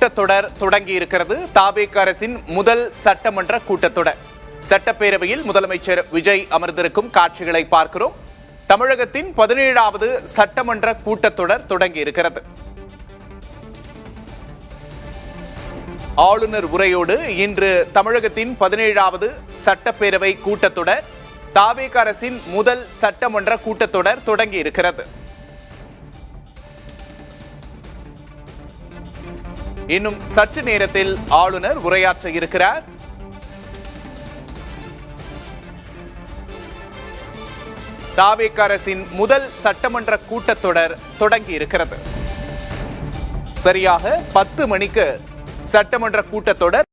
கூட்டத்தொடர் தொடங்கி இருக்கிறது. TVK அரசின் முதல் சட்டமன்ற கூட்டத்தொடர். சட்டப்பேரவையில் முதலமைச்சர் விஜய் அமர்ந்திருக்கும் காட்சிகளை பார்க்கிறோம். தமிழகத்தின் 17வது சட்டமன்ற கூட்டத்தொடர் தொடங்கி இருக்கிறது. ஆளுநர் உரையோடு இன்று தமிழகத்தின் 17வது சட்டப்பேரவை கூட்டத்தொடர், TVK அரசின் முதல் சட்டமன்ற கூட்டத்தொடர் தொடங்கி இருக்கிறது. இன்னும் சற்று நேரத்தில் ஆளுநர் உரையாற்ற இருக்கிறார். TVK அரசின் முதல் சட்டமன்ற கூட்டத்தொடர் தொடங்கி இருக்கிறது. சரியாக 10 மணிக்கு சட்டமன்ற கூட்டத்தொடர்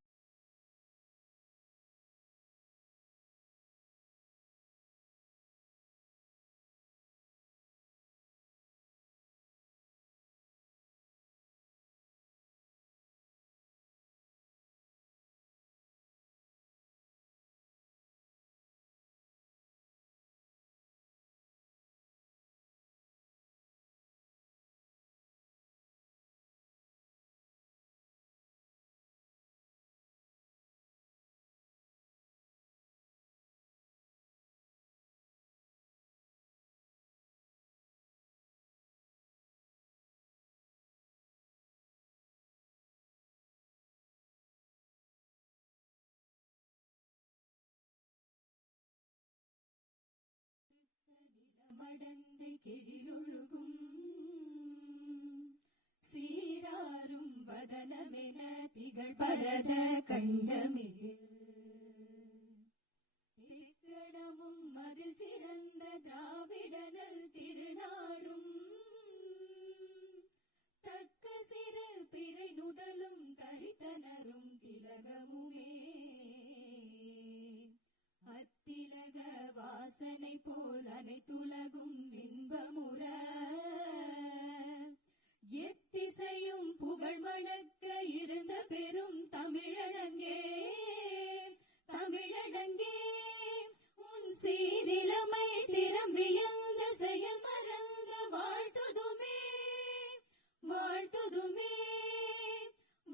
மடந்தை கெழிலொழுகும் சீராரும் வதனமென திகழ் பரத கண்டமில் தேக்கடமும் அதில் சிறந்த திராவிடனல் திருநாடும் தக்க சிறு பிறை நுதலும் தரித்தனரும் திலகமுமே அத்திலக வாசனை போல் அனைத்துலகும் இன்பமுற எத்திசையும் புகழ் மணக்க இருந்த பெரும் தமிழடங்கே தமிழடங்கே உன் சீரிலமை திறம்பியந்த செயல் மறந்த வாழ்த்துதுமே வாழ்த்துதுமே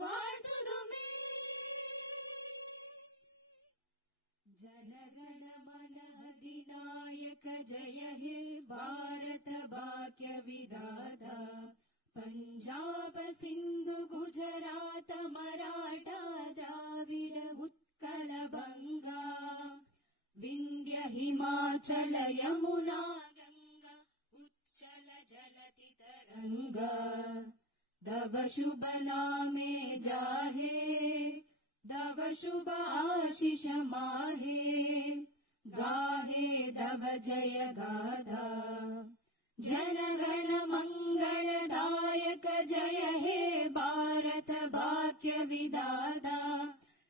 வாழ்த்துதுமே. जनगणमन अधिनायक जय हे भारत भाग्य विधाता पंजाब सिंधु गुजरात मराठा द्राविड उत्कल बंगा विंध्य हिमाचल यमुना गंगा उच्चल जलति तरंगा तव शुभ नामे जाहे दव शुभ आशीष माहे गाहे दव जय गाधा जनगण मंगलदायक जय हे भारत भाग्य विधाता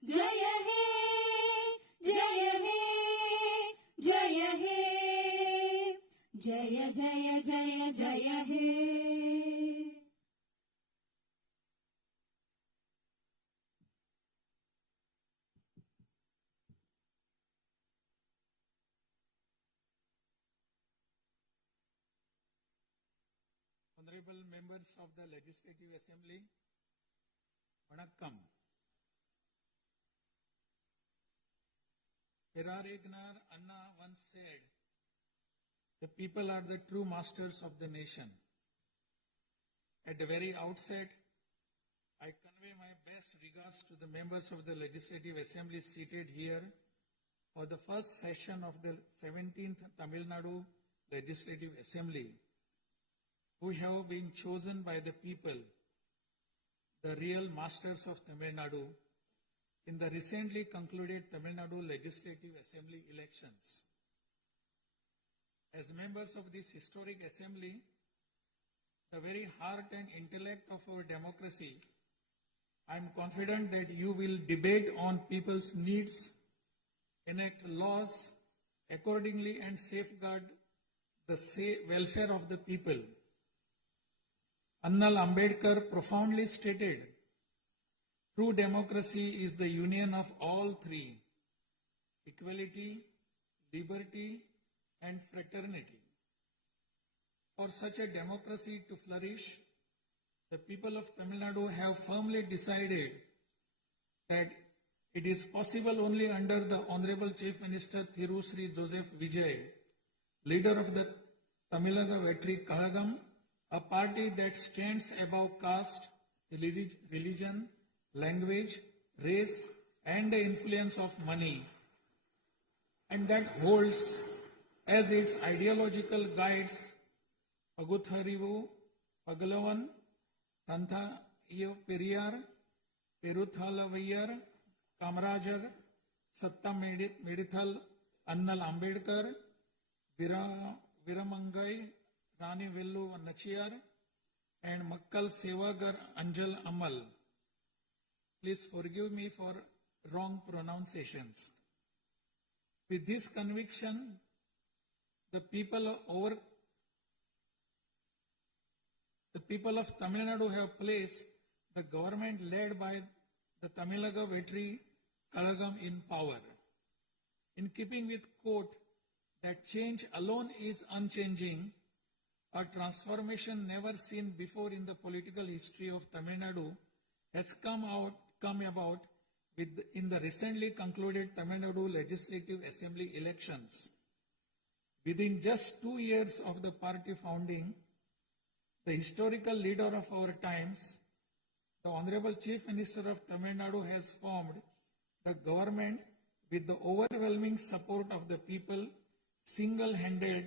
जय हे जय हे जय हे जय जय जय जय हे. Honorable members of the Legislative Assembly, Vanakkam. Perarignar Anna once said, the people are the true masters of the nation. At the very outset, I convey my best regards to the members of the Legislative Assembly seated here for the first session of the 17th Tamil Nadu Legislative Assembly, who have been chosen by the people, the real masters of Tamil Nadu, in the recently concluded Tamil Nadu Legislative Assembly elections. As members of this historic assembly, the very heart and intellect of our democracy, I am confident that you will debate on people's needs, enact laws accordingly, and safeguard the welfare of the people. Annal Ambedkar profoundly stated, true democracy is the union of all three: equality, liberty, and fraternity. For such a democracy to flourish, the people of Tamil Nadu have firmly decided that it is possible only under the Honorable Chief Minister Thiru Sri Joseph Vijay, leader of the Tamilaga Vetri Kalagam, a party that stands above caste, religion, language, race, and the influence of money, and that holds as its ideological guides Pagutharivu, Pagalavan, Tantha Periyar, Peruthalavayar, Kamarajar, Satta Medithal, Annal Ambedkar, Viramangai, Rani Vellu Nachiyar, and Makkal Sevagar Anjal Amal. Please forgive me for wrong pronunciations. With this conviction, the people of Tamil Nadu have placed the government led by the Tamilaga Vetri Kalagam in power. In keeping with quote that change alone is unchanging, a transformation never seen before in the political history of Tamil Nadu has come about in the recently concluded Tamil Nadu Legislative Assembly elections. Within just 2 years of the party founding, the historical leader of our times, the Honorable Chief Minister of Tamil Nadu, has formed the government with the overwhelming support of the people, single-handed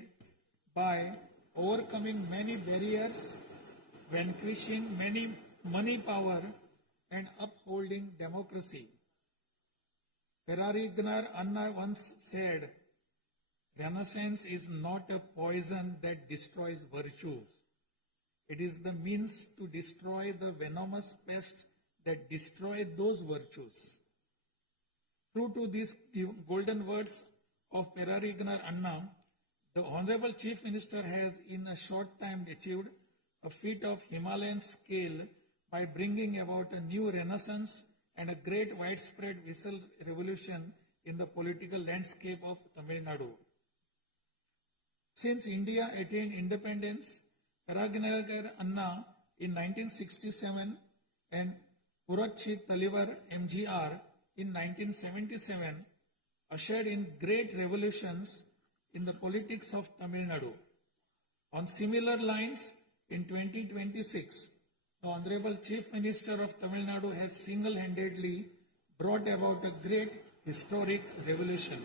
by overcoming many barriers, vanquishing many money power, and upholding democracy. Perarignar Anna once said, "Renaissance is not a poison that destroys virtues. It is the means to destroy the venomous pests that destroy those virtues." True to these golden words of Perarignar Anna, the Honorable Chief Minister has in a short time achieved a feat of Himalayan scale by bringing about a new renaissance and a great widespread visual revolution in the political landscape of Tamil Nadu. Since India attained independence, Perarignar Anna in 1967 and Puratchi Talivar MGR in 1977 ushered in great revolutions in the politics of Tamil Nadu. On similar lines, in 2026, the Honorable Chief Minister of Tamil Nadu has single-handedly brought about a great historic revolution.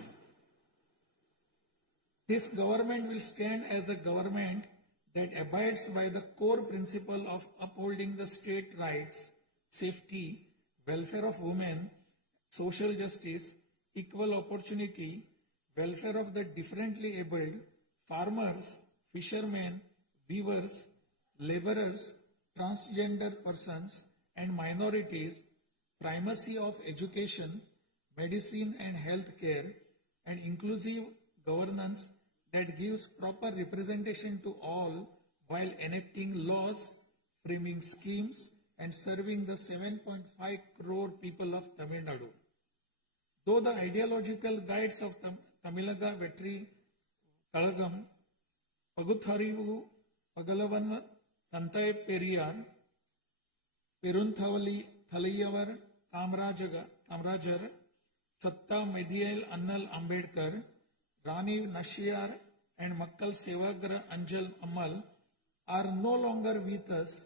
This government will stand as a government that abides by the core principle of upholding the state rights, safety, welfare of women, social justice, equal opportunity, welfare of the differently abled, farmers, fishermen, weavers, laborers, transgender persons and minorities, primacy of education, medicine and health care, and inclusive governance that gives proper representation to all while enacting laws, framing schemes, and serving the 7.5 crore people of Tamil Nadu. Though the ideological guides of Tamilaga Vetri Kalagam, Pagutharivu, Pagalavan, Tantai Periyar, Perunthali Thalayavar, Kamrajar, Satta Medial Annal Ambedkar, Rani Nachiyar, and Makkal Sevagar Anjal Amal are no longer with us,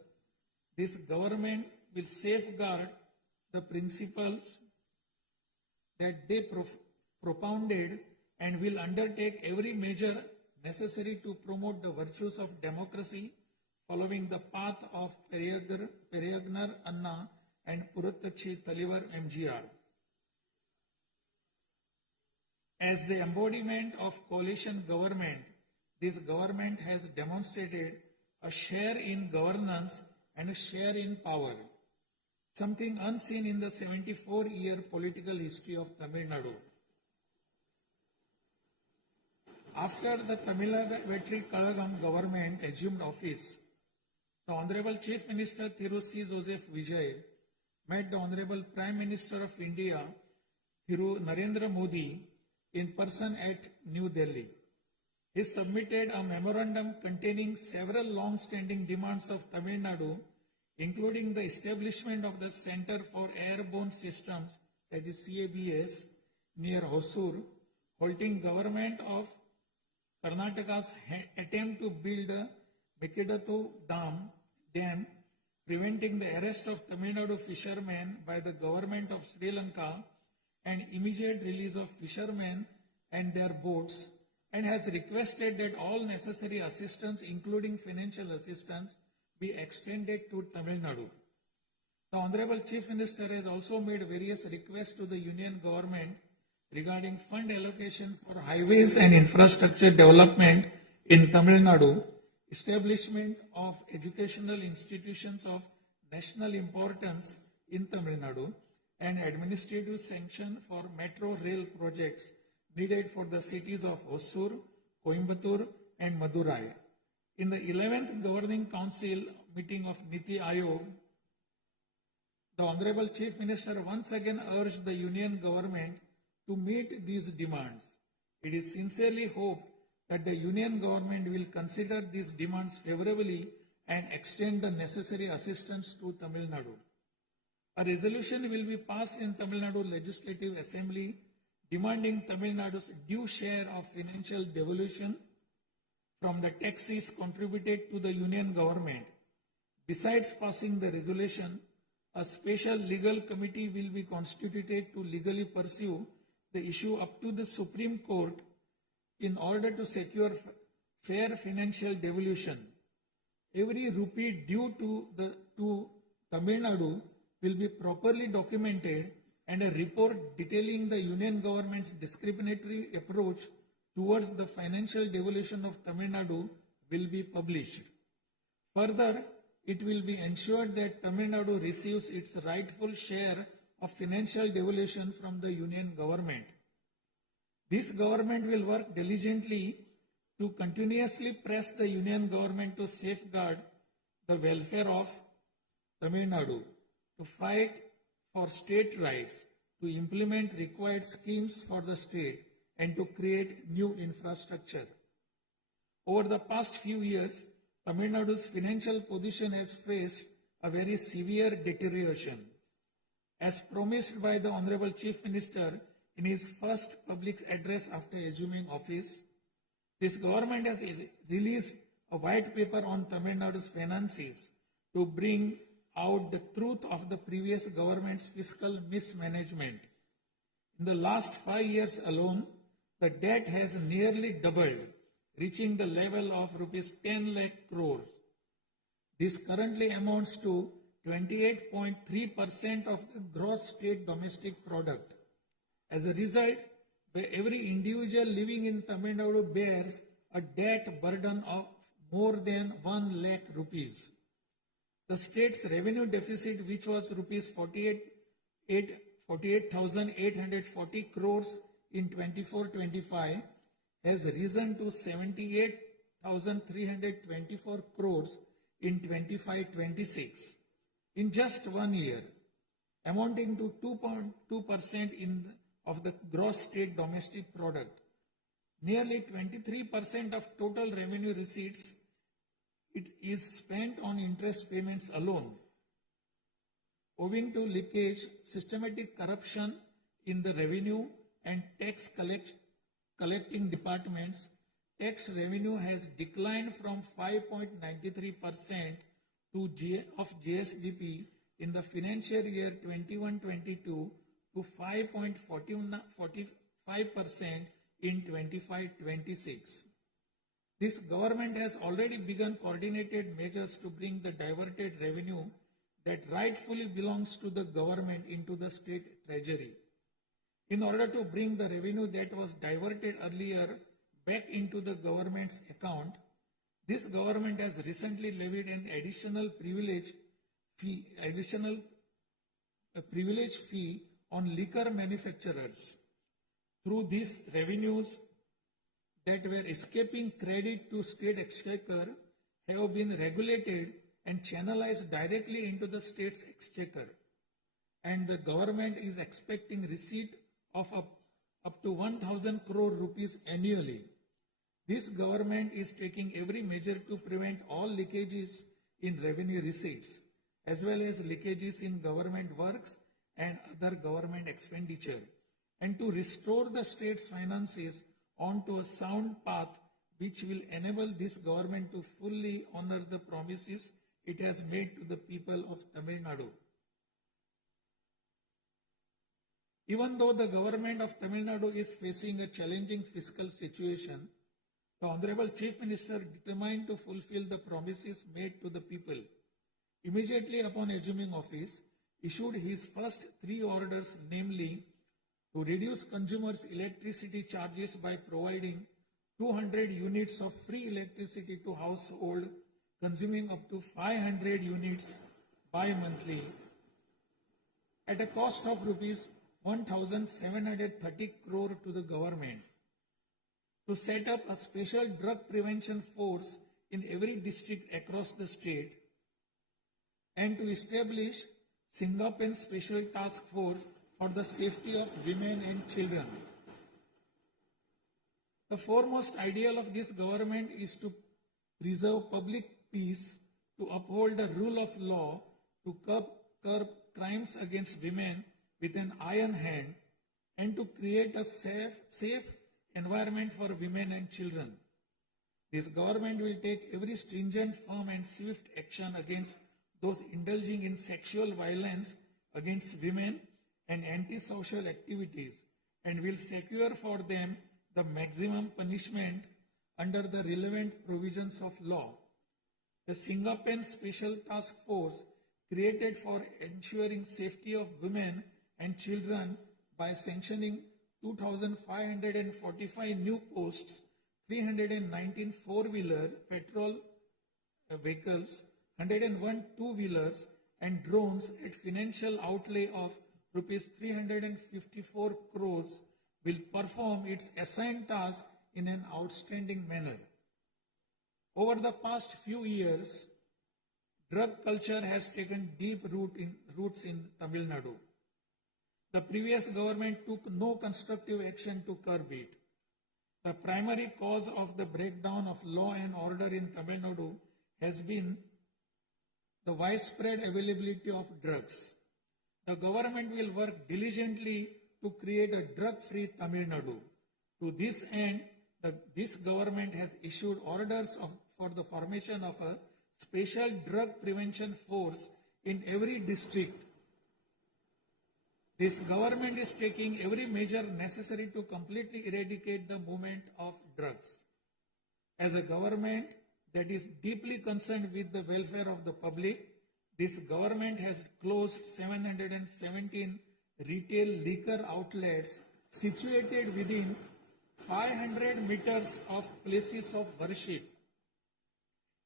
this government will safeguard the principles that they propounded and will undertake every measure necessary to promote the virtues of democracy following the path of Perarignar Anna and Puratchi Talivar MGR. As the embodiment of coalition government, this government has demonstrated a share in governance and a share in power, something unseen in the 74-year political history of Tamil Nadu. After the Tamilaga Vetri Kalagam government assumed office, the Honorable Chief Minister Thiru Sri Joseph Vijay met the Honorable Prime Minister of India, Thiru Narendra Modi, in person at New Delhi. He submitted a memorandum containing several long-standing demands of Tamil Nadu, including the establishment of the Center for Airborne Systems, that is CABS, near Hosur, halting government of Karnataka's attempt to build a Mekedatu dam, preventing the arrest of Tamil Nadu fishermen by the government of Sri Lanka and immediate release of fishermen and their boats, and has requested that all necessary assistance, including financial assistance, be extended to Tamil Nadu. The Honorable Chief Minister has also made various requests to the Union government regarding fund allocation for highways and infrastructure development in Tamil Nadu, establishment of educational institutions of national importance in Tamil Nadu, and administrative sanction for metro rail projects needed for the cities of Hosur, Coimbatore, and Madurai. In the 11th Governing Council meeting of Niti Aayog, the Honorable Chief Minister once again urged the Union government to meet these demands. It is sincerely hoped that the Union government will consider these demands favorably and extend the necessary assistance to Tamil Nadu. A resolution will be passed in Tamil Nadu Legislative Assembly demanding Tamil Nadu's due share of financial devolution from the taxes contributed to the Union government. Besides passing the resolution, a special legal committee will be constituted to legally pursue the issue up to the Supreme Court in order to secure fair financial devolution. Every rupee due to Tamil Nadu will be properly documented, and a report detailing the Union government's discriminatory approach towards the financial devolution of Tamil Nadu will be published. Further, it will be ensured that Tamil Nadu receives its rightful share of financial devolution from the Union government. This government will work diligently to continuously press the Union government to safeguard the welfare of Tamil Nadu, to fight for state rights, to implement required schemes for the state, and to create new infrastructure. Over the past few years, Tamil Nadu's financial position has faced a very severe deterioration. As promised by the Honorable Chief Minister in his first public address after assuming office, this government has released a white paper on Tamil Nadu's finances to bring out the truth of the previous government's fiscal mismanagement. In the last 5 years alone, the debt has nearly doubled, reaching the level of rupees 10 lakh crores. This currently amounts to 28.3% of the gross state domestic product. As a result, every individual living in Tamil Nadu bears a debt burden of more than 1 lakh rupees. The state's revenue deficit, which was rupees 48,840 crores in 24-25, has risen to 78,324 crores in 25-26 in just 1 year, amounting to 2.2% of the gross state domestic product. Nearly 23% of total revenue receipts it is spent on interest payments alone. Owing to leakage, systematic corruption in the revenue and tax collecting departments, tax revenue has declined from 5.93% of GSDP in the financial year 21-22 to 5.45% in 25-26. This government has already begun coordinated measures to bring the diverted revenue that rightfully belongs to the government into the state treasury. In order to bring the revenue that was diverted earlier back into the government's account, this government has recently levied an additional privilege fee on liquor manufacturers. Through these revenues that were escaping credit to state exchequer have been regulated and channelized directly into the state's exchequer, and the government is expecting receipt of up to 1,000 crore rupees annually. This government is taking every measure to prevent all leakages in revenue receipts, as well as leakages in government works and other government expenditure, and to restore the state's finances onto a sound path which will enable this government to fully honor the promises it has made to the people of Tamil Nadu. Even though the government of Tamil Nadu is facing a challenging fiscal situation, the Honorable Chief Minister, determined to fulfill the promises made to the people, immediately upon assuming office, issued his first 3 orders, namely, to reduce consumers' electricity charges by providing 200 units of free electricity to household consuming up to 500 units bi-monthly at a cost of rupees 1,730 crore to the government, to set up a special drug prevention force in every district across the state, and to establish Singapore Special Task Force for the safety of women and children. The foremost ideal of this government is to preserve public peace, to uphold the rule of law, to curb crimes against women with an iron hand, and to create a safe environment for women and children. This government will take every stringent, firm and swift action against those indulging in sexual violence against women and antisocial activities, and will secure for them the maximum punishment under the relevant provisions of law. The Singapore Special Task Force, created for ensuring safety of women and children by sanctioning 2,545 new posts, 319 four-wheeler petrol vehicles, 101 two-wheelers and drones at financial outlay of rupees 354 crores, will perform its assigned task in an outstanding manner. Over the past few years, drug culture has taken deep roots in Tamil Nadu. The previous government took no constructive action to curb it. The primary cause of the breakdown of law and order in Tamil Nadu has been the widespread availability of drugs. The government will work diligently to create a drug-free Tamil Nadu. To this end, this government has issued orders for the formation of a special drug prevention force in every district. This government is taking every measure necessary to completely eradicate the movement of drugs. As a government that is deeply concerned with the welfare of the public, this government has closed 717 retail liquor outlets situated within 500 meters of places of worship,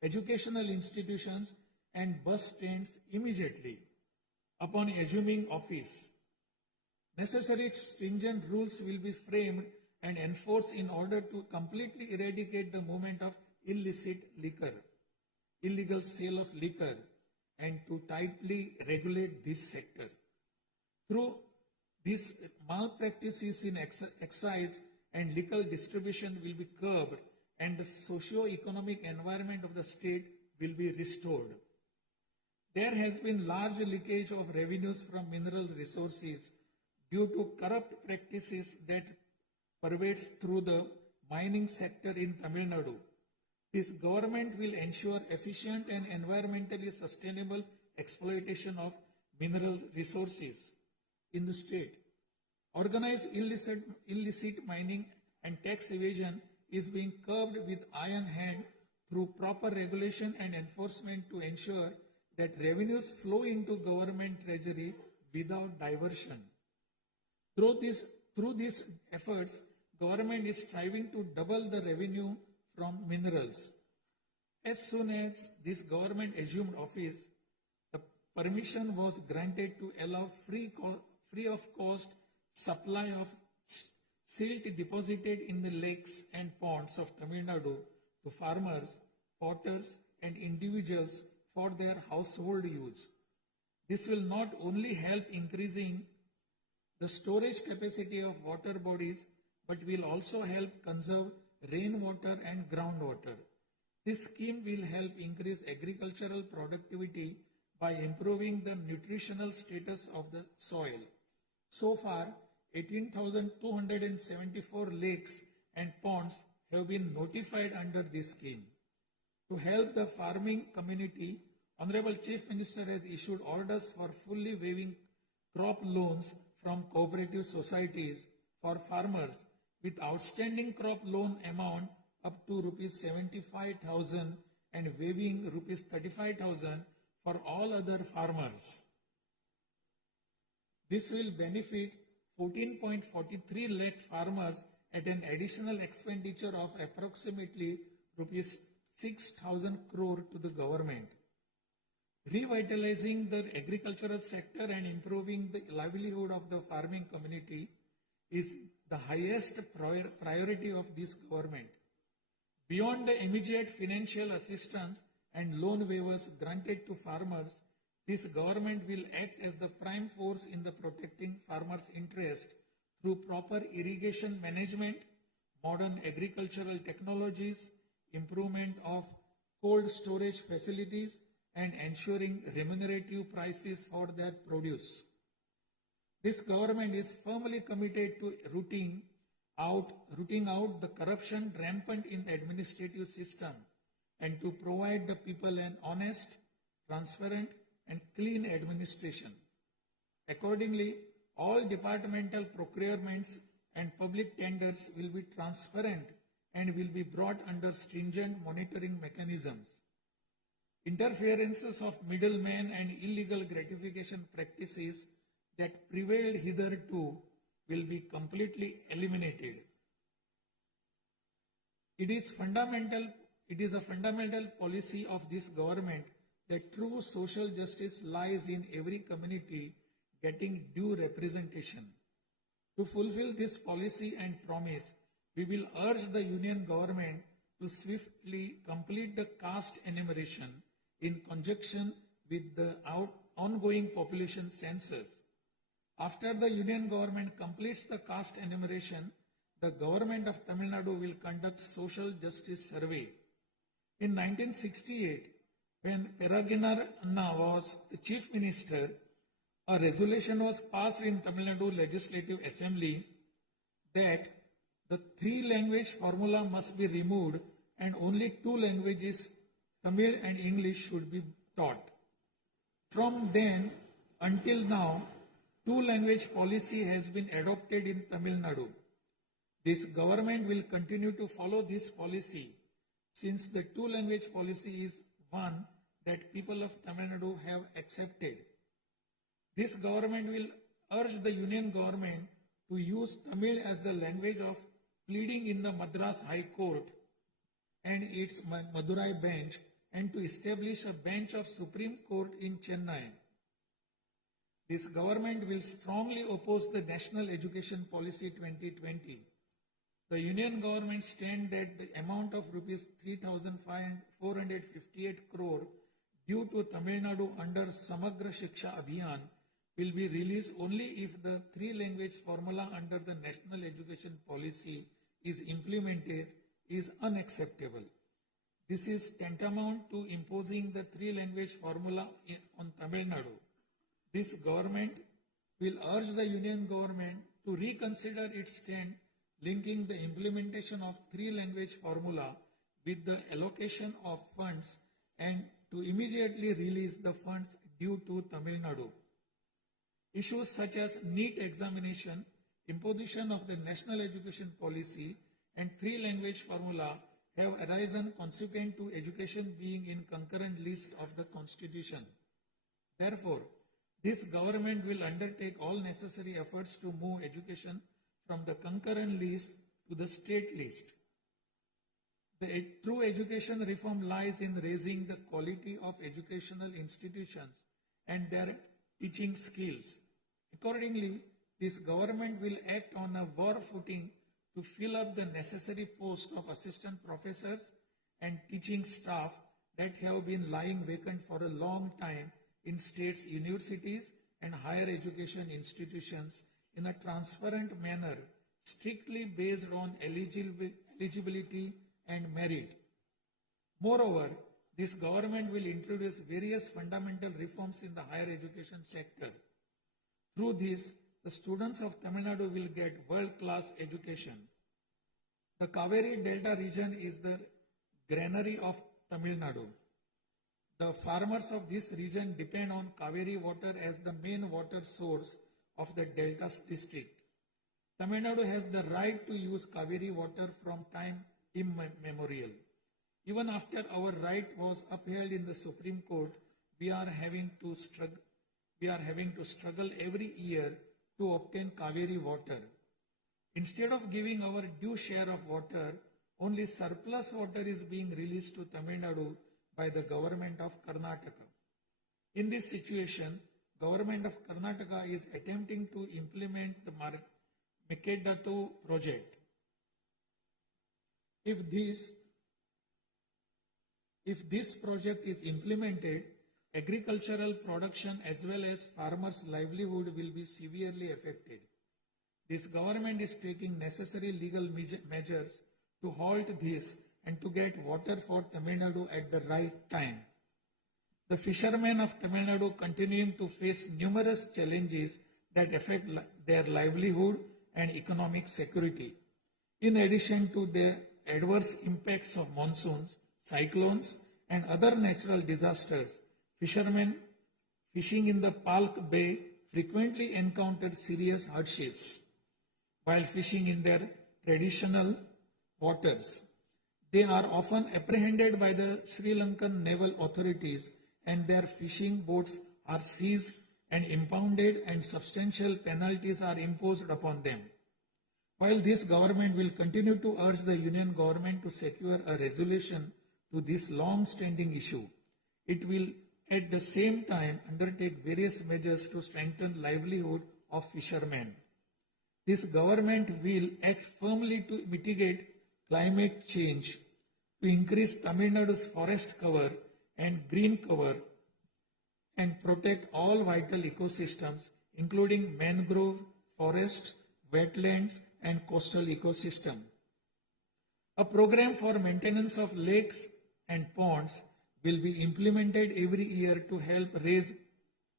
educational institutions and bus stands immediately upon assuming office. Necessary stringent rules will be framed and enforced in order to completely eradicate the movement of illicit liquor, illegal sale of liquor, and to tightly regulate this sector. Through these malpractices in excise and liquor distribution will be curbed, and the socio-economic environment of the state will be restored. There has been large leakage of revenues from mineral resources due to corrupt practices that pervades through the mining sector in Tamil Nadu. This government will ensure efficient and environmentally sustainable exploitation of mineral resources in the state. Organized illicit mining and tax evasion is being curbed with iron hand through proper regulation and enforcement to ensure that revenues flow into government treasury without diversion. Through these efforts, government is striving to double the revenue from minerals. As soon as this government assumed office, the permission was granted to allow free of cost supply of silt deposited in the lakes and ponds of Tamil Nadu to farmers, potters and individuals for their household use. This will not only help increasing the storage capacity of water bodies, but will also help conserve rainwater and groundwater. This scheme will help increase agricultural productivity by improving the nutritional status of the soil. So far, 18,274 lakes and ponds have been notified under this scheme. To help the farming community, Honorable Chief Minister has issued orders for fully waiving crop loans from cooperative societies for farmers with outstanding crop loan amount up to rupees 75,000 and waiving rupees 35,000 for all other farmers. This will benefit 14.43 lakh farmers at an additional expenditure of approximately rupees 6,000 crore to the government. Revitalizing the agricultural sector and improving the livelihood of the farming community is the highest priority of this government. Beyond the immediate financial assistance and loan waivers granted to farmers, this government will act as the prime force in the protecting farmers' interest through proper irrigation management, modern agricultural technologies, improvement of cold storage facilities, and ensuring remunerative prices for their produce. This government is firmly committed to rooting out the corruption rampant in the administrative system and to provide the people an honest, transparent, and clean administration. Accordingly, all departmental procurements and public tenders will be transparent and will be brought under stringent monitoring mechanisms. Interferences of middlemen and illegal gratification practices that prevailed hitherto will be completely eliminated. It is a fundamental policy of this government that true social justice lies in every community getting due representation. To fulfill this policy and promise, we will urge the Union government to swiftly complete the caste enumeration in conjunction with the ongoing population census. After the Union government completes the caste enumeration, the government of Tamil Nadu will conduct social justice survey. In 1968, when Peregrinath Anna was the chief minister, a resolution was passed in Tamil Nadu Legislative Assembly that the three-language formula must be removed and only two languages, Tamil and English, should be taught. From then until now, two-language policy has been adopted in Tamil Nadu. This government will continue to follow this policy since the two-language policy is one that people of Tamil Nadu have accepted. This government will urge the Union government to use Tamil as the language of pleading in the Madras High Court and its Madurai bench and to establish a bench of Supreme Court in Chennai. This government will strongly oppose the National Education Policy 2020. The Union government stand that the amount of rupees 3,458 crore due to Tamil Nadu under Samagra Shiksha Abhiyan will be released only if the three-language formula under the National Education Policy is implemented is unacceptable. This is tantamount to imposing the three-language formula on Tamil Nadu. This government will urge the Union government to reconsider its stand linking the implementation of three-language formula with the allocation of funds and to immediately release the funds due to Tamil Nadu. Issues such as NEET examination, imposition of the National Education Policy, and three-language formula have arisen consequent to education being in concurrent list of the Constitution. Therefore, this government will undertake all necessary efforts to move education from the concurrent list to the state list. The true education reform lies in raising the quality of educational institutions and their teaching skills. Accordingly, this government will act on a war footing to fill up the necessary posts of assistant professors and teaching staff that have been lying vacant for a long time in states' universities and higher education institutions in a transparent manner, strictly based on eligibility and merit. Moreover, this government will introduce various fundamental reforms in the higher education sector. Through this, the students of Tamil Nadu will get world-class education. The Kaveri Delta region is the granary of Tamil Nadu. The farmers of this region depend on Kaveri water as the main water source of the Delta district. Tamil Nadu has the right to use Kaveri water from time immemorial. Even after our right was upheld in the Supreme Court, we are having to struggle every year to obtain Kaveri water. Instead of giving our due share of water, only surplus water is being released to Tamil Nadu by the government of Karnataka. In this situation, government of Karnataka is attempting to implement the Mekedatu project. If this project is implemented, agricultural production as well as farmers' livelihood will be severely affected. This government is taking necessary legal measures to halt this and to get water for Tamil Nadu at the right time. The fishermen of Tamil Nadu continuing to face numerous challenges that affect their livelihood and economic security. In addition to the adverse impacts of monsoons, cyclones, and other natural disasters, fishermen fishing in the Palk Bay frequently encounter serious hardships while fishing in their traditional waters. They are often apprehended by the Sri Lankan naval authorities and their fishing boats are seized and impounded and substantial penalties are imposed upon them. While this government will continue to urge the union government to secure a resolution to this long-standing issue, it will at the same time undertake various measures to strengthen livelihood of fishermen. This government will act firmly to mitigate climate change, to increase Tamil Nadu's forest cover and green cover, and protect all vital ecosystems, including mangrove, forest, wetlands, and coastal ecosystem. A program for maintenance of lakes and ponds will be implemented every year to help raise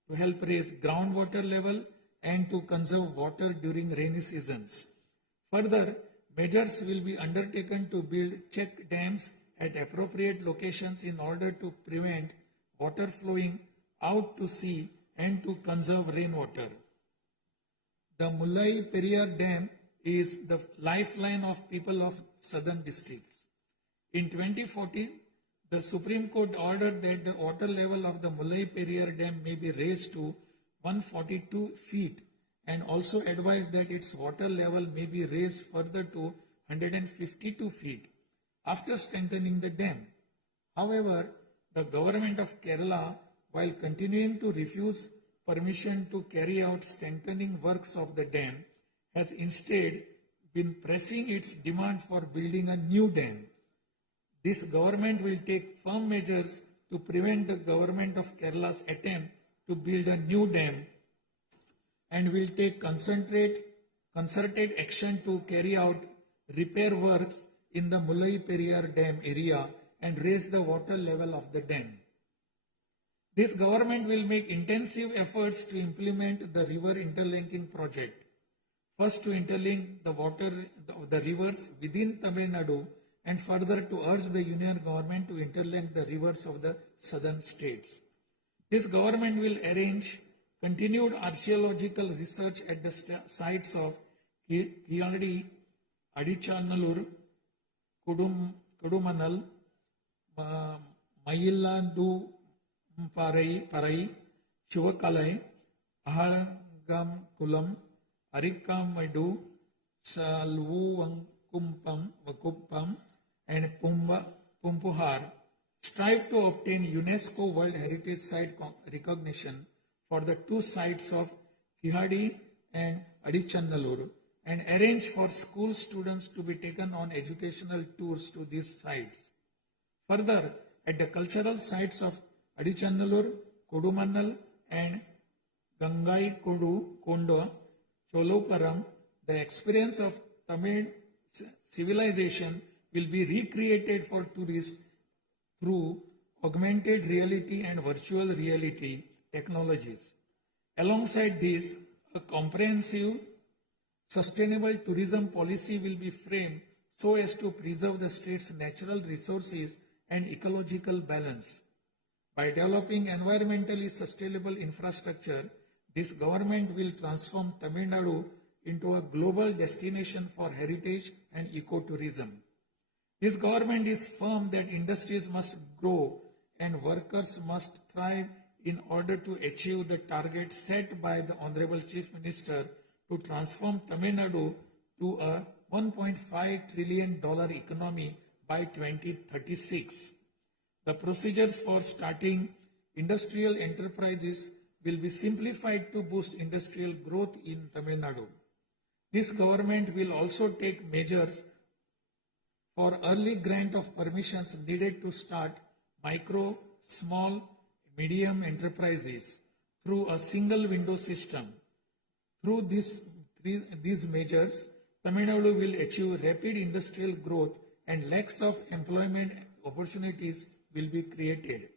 groundwater level and to conserve water during rainy seasons. Further, measures will be undertaken to build check dams at appropriate locations in order to prevent water flowing out to sea and to conserve rainwater. The Mullai Periyar Dam is the lifeline of people of southern districts. In 2040, the Supreme Court ordered that the water level of the Mullai Periyar Dam may be raised to 142 feet and also advised that its water level may be raised further to 152 feet after strengthening the dam. However, the government of Kerala, while continuing to refuse permission to carry out strengthening works of the dam, has instead been pressing its demand for building a new dam. This government will take firm measures to prevent the government of Kerala's attempt to build a new dam and will take concerted action to carry out repair works in the Mullai Periyar Dam area and raise the water level of the dam. This government will make intensive efforts to implement the river interlinking project. First, to interlink the rivers within Tamil Nadu, and further to urge the union government to interlink the rivers of the southern states. This government will arrange continued archaeological research at the sites of Kiyadi, Adichanallur, Kudumanal, Mayillandu Parai, Chivakalai, Ahalgam Kulam, Arikkamadu, Salvukuppam, and Pumpuhar strive to obtain UNESCO World Heritage Site recognition for the two sites of Kihadi and Adichanallur and arrange for school students to be taken on educational tours to these sites. Further, at the cultural sites of Adichanallur, Kodumannal and Gangai Kondo, Choloparam, the experience of Tamil civilization will be recreated for tourists through augmented reality and virtual reality technologies. Alongside this, a comprehensive, sustainable tourism policy will be framed so as to preserve the state's natural resources and ecological balance. By developing environmentally sustainable infrastructure, this government will transform Tamil Nadu into a global destination for heritage and ecotourism. This government is firm that industries must grow and workers must thrive in order to achieve the target set by the Honorable Chief Minister to transform Tamil Nadu to a $1.5 trillion economy by 2036. The procedures for starting industrial enterprises will be simplified to boost industrial growth in Tamil Nadu. This government will also take measures for early grant of permissions needed to start micro, small, medium enterprises through a single window system. Through these measures, Tamil Nadu will achieve rapid industrial growth and lakhs of employment opportunities will be created.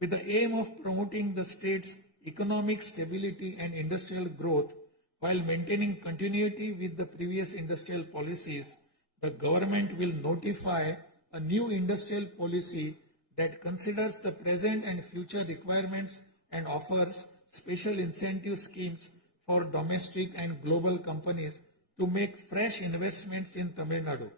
With the aim of promoting the state's economic stability and industrial growth while maintaining continuity with the previous industrial policies, the government will notify a new industrial policy that considers the present and future requirements and offers special incentive schemes for domestic and global companies to make fresh investments in Tamil Nadu.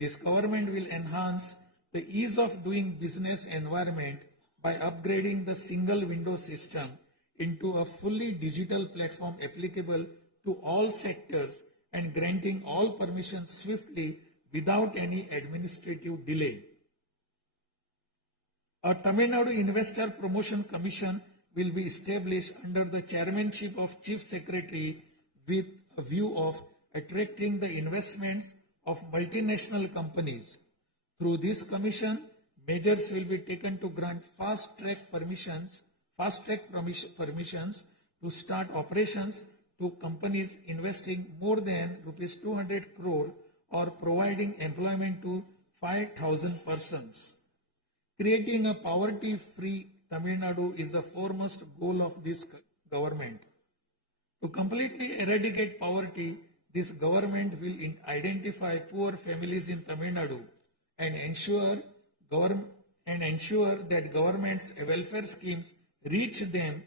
This government will enhance the ease of doing business environment by upgrading the single window system into a fully digital platform applicable to all sectors and granting all permissions swiftly without any administrative delay. A Tamil Nadu Investor Promotion Commission will be established under the chairmanship of Chief Secretary with a view of attracting the investments of multinational companies. Through this commission, measures will be taken to grant fast-track permissions to start operations to companies investing more than Rs 200 crore or providing employment to 5,000 persons. Creating a poverty-free Tamil Nadu is the foremost goal of this government. To completely eradicate poverty, this government will identify poor families in Tamil Nadu and ensure that government's welfare schemes reach them,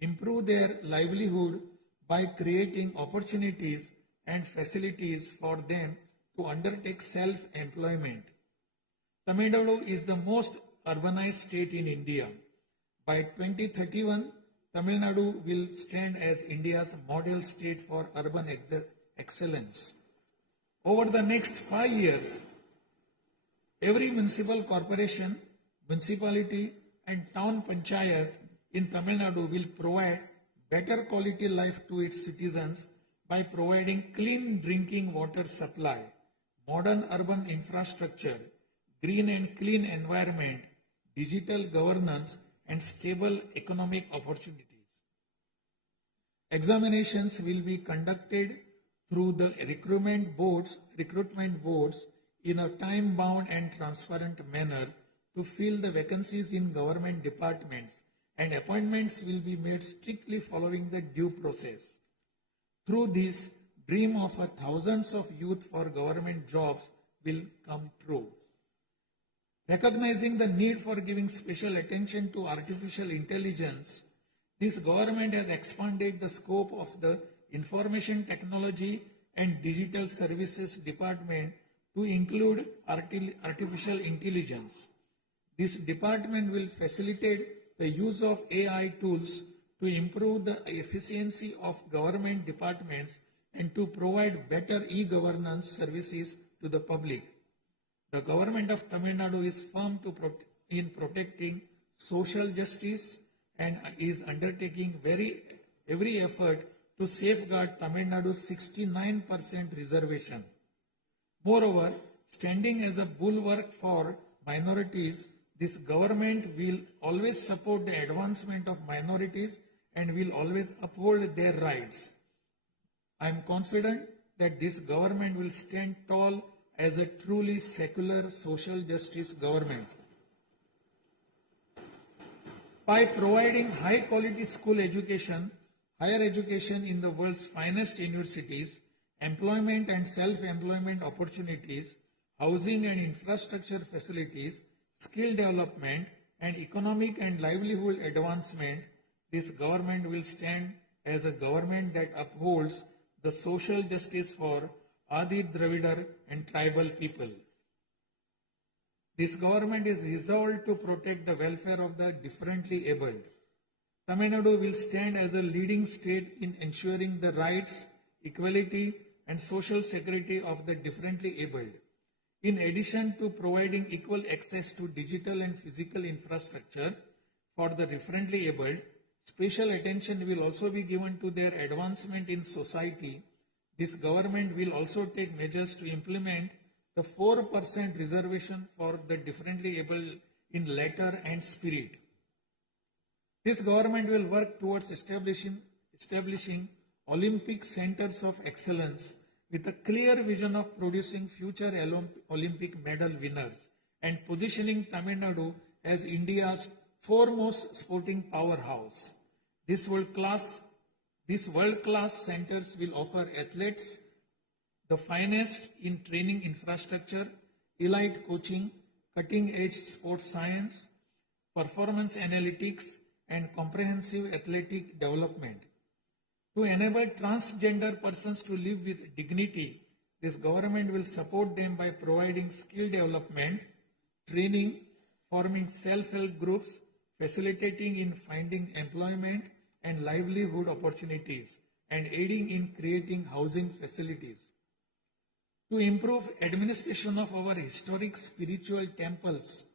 improve their livelihood by creating opportunities and facilities for them to undertake self-employment. Tamil Nadu is the most urbanized state in India. By 2031, Tamil Nadu will stand as India's model state for urban excellence. Over the next 5 years, every municipal corporation, municipality and town panchayat in Tamil Nadu will provide better quality life to its citizens by providing clean drinking water supply, modern urban infrastructure, green and clean environment, digital governance and stable economic opportunities. Examinations will be conducted through the recruitment boards in a time-bound and transparent manner to fill the vacancies in government departments, and appointments will be made strictly following the due process. Through this, dream of thousands of youth for government jobs will come true. Recognizing the need for giving special attention to artificial intelligence, this government has expanded the scope of the Information Technology and Digital Services Department to include artificial intelligence. This department will facilitate the use of AI tools to improve the efficiency of government departments and to provide better e-governance services to the public. The government of Tamil Nadu is firm in protecting social justice and is undertaking every effort to safeguard Tamil Nadu's 69% reservation. Moreover, standing as a bulwark for minorities, this government will always support the advancement of minorities and will always uphold their rights. I am confident that this government will stand tall as a truly secular social justice government. by providing high quality school education, higher education in the world's finest universities, employment and self-employment opportunities, housing and infrastructure facilities, skill development, and economic and livelihood advancement, this government will stand as a government that upholds the social justice for Adi Dravidar and tribal people. This government is resolved to protect the welfare of the differently abled. Tamil Nadu will stand as a leading state in ensuring the rights, equality, and social security of the differently abled. In addition to providing equal access to digital and physical infrastructure for the differently abled, special attention will also be given to their advancement in society. This government will also take measures to implement the 4% reservation for the differently able in letter and spirit. This government will work towards establishing Olympic centers of excellence with a clear vision of producing future Olympic medal winners and positioning Tamil Nadu as India's foremost sporting powerhouse. These world-class centers will offer athletes the finest in training infrastructure, elite coaching, cutting-edge sports science, performance analytics, and comprehensive athletic development. To enable transgender persons to live with dignity, this government will support them by providing skill development, training, forming self-help groups, facilitating in finding employment and livelihood opportunities, and aiding in creating housing facilities. To improve administration of our historic spiritual temples,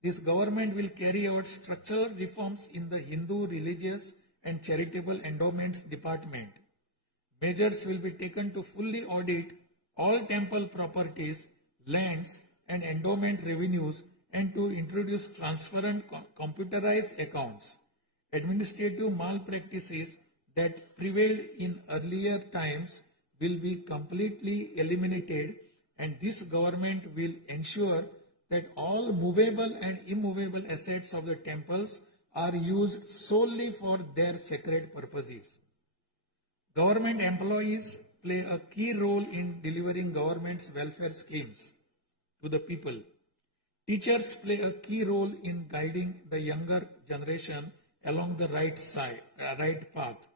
this government will carry out structural reforms in the Hindu religious and charitable endowments department. Measures will be taken to fully audit all temple properties, lands, and endowment revenues and to introduce transparent computerized accounts. Administrative malpractices that prevailed in earlier times will be completely eliminated, and this government will ensure that all movable and immovable assets of the temples are used solely for their sacred purposes. Government employees play a key role in delivering government's welfare schemes to the people. Teachers play a key role in guiding the younger generation along the right path.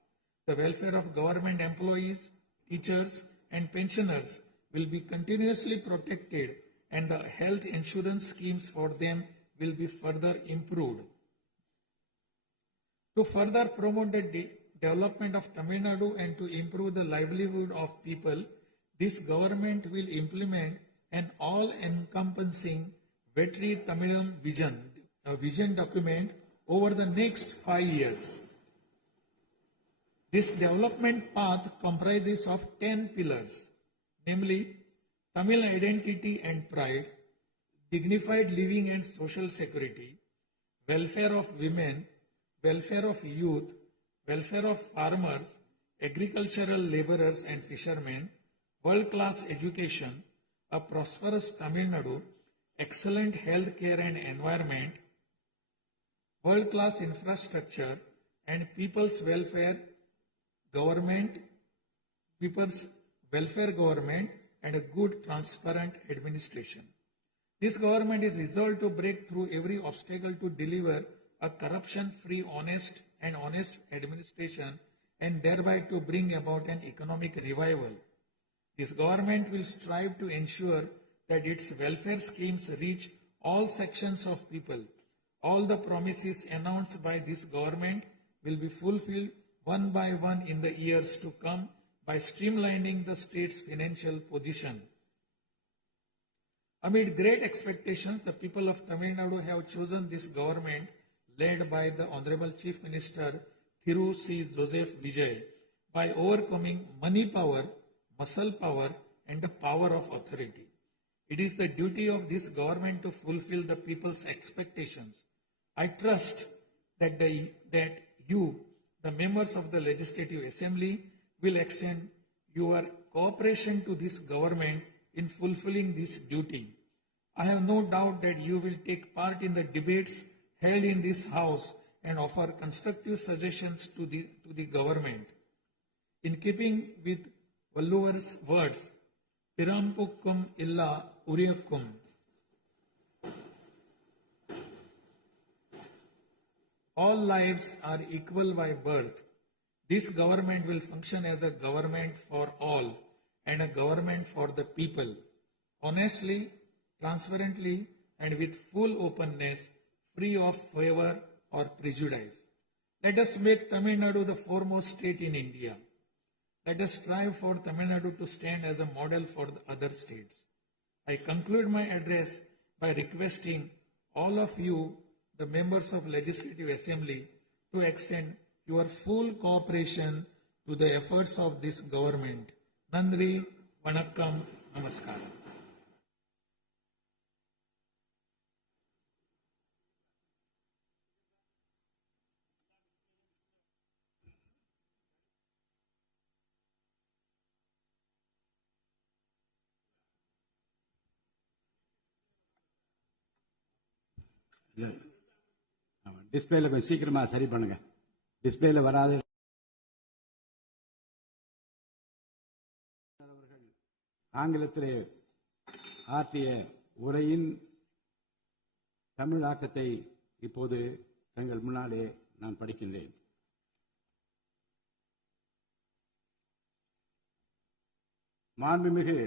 The welfare of government employees, teachers, and pensioners will be continuously protected, and the health insurance schemes for them will be further improved. To further promote the development of Tamil Nadu and to improve the livelihood of people, this government will implement an all-encompassing Vetri Tamilam vision document over the next 5 years. This development path comprises of 10 pillars, namely Tamil identity and pride, dignified living and social security, welfare of women, welfare of youth, welfare of farmers, agricultural laborers and fishermen, world-class education, a prosperous Tamil Nadu, excellent health care and environment, world-class infrastructure, and people's welfare government, and a good transparent administration. This government is resolved to break through every obstacle to deliver a corruption-free, honest administration and thereby to bring about an economic revival. This government will strive to ensure that its welfare schemes reach all sections of people. All the promises announced by this government will be fulfilled one by one in the years to come by streamlining the state's financial position. Amid great expectations, the people of Tamil Nadu have chosen this government led by the Honorable Chief Minister Thiru C. Joseph Vijay by overcoming money power, muscle power, and the power of authority. It is the duty of this government to fulfill the people's expectations. I trust that you, the members of the Legislative Assembly, will extend your cooperation to this government in fulfilling this duty. I have no doubt that you will take part in the debates held in this House and offer constructive suggestions to the government. In keeping with Valluvar's words, Pirampukkum illa Uriyakkum. All lives are equal by birth. This government will function as a government for all and a government for the people. Honestly, transparently, and with full openness, free of favor or prejudice. Let us make Tamil Nadu the foremost state in India. Let us strive for Tamil Nadu to stand as a model for the other states. I conclude my address by requesting all of you, the members of Legislative Assembly, to extend your full cooperation to the efforts of this government. Nandri, Vanakkam, Namaskaram. டிஸ்பிளேல கொஞ்சம் சீக்கிரமா சரி பண்ணுங்க. டிஸ்பிளேல வராது. ஆங்கிலத்திலே ஆற்றிய உரையின் தமிழாக்கத்தை இப்போது தங்கள் முன்னாலே நான் படிக்கின்றேன். மாண்புமிகு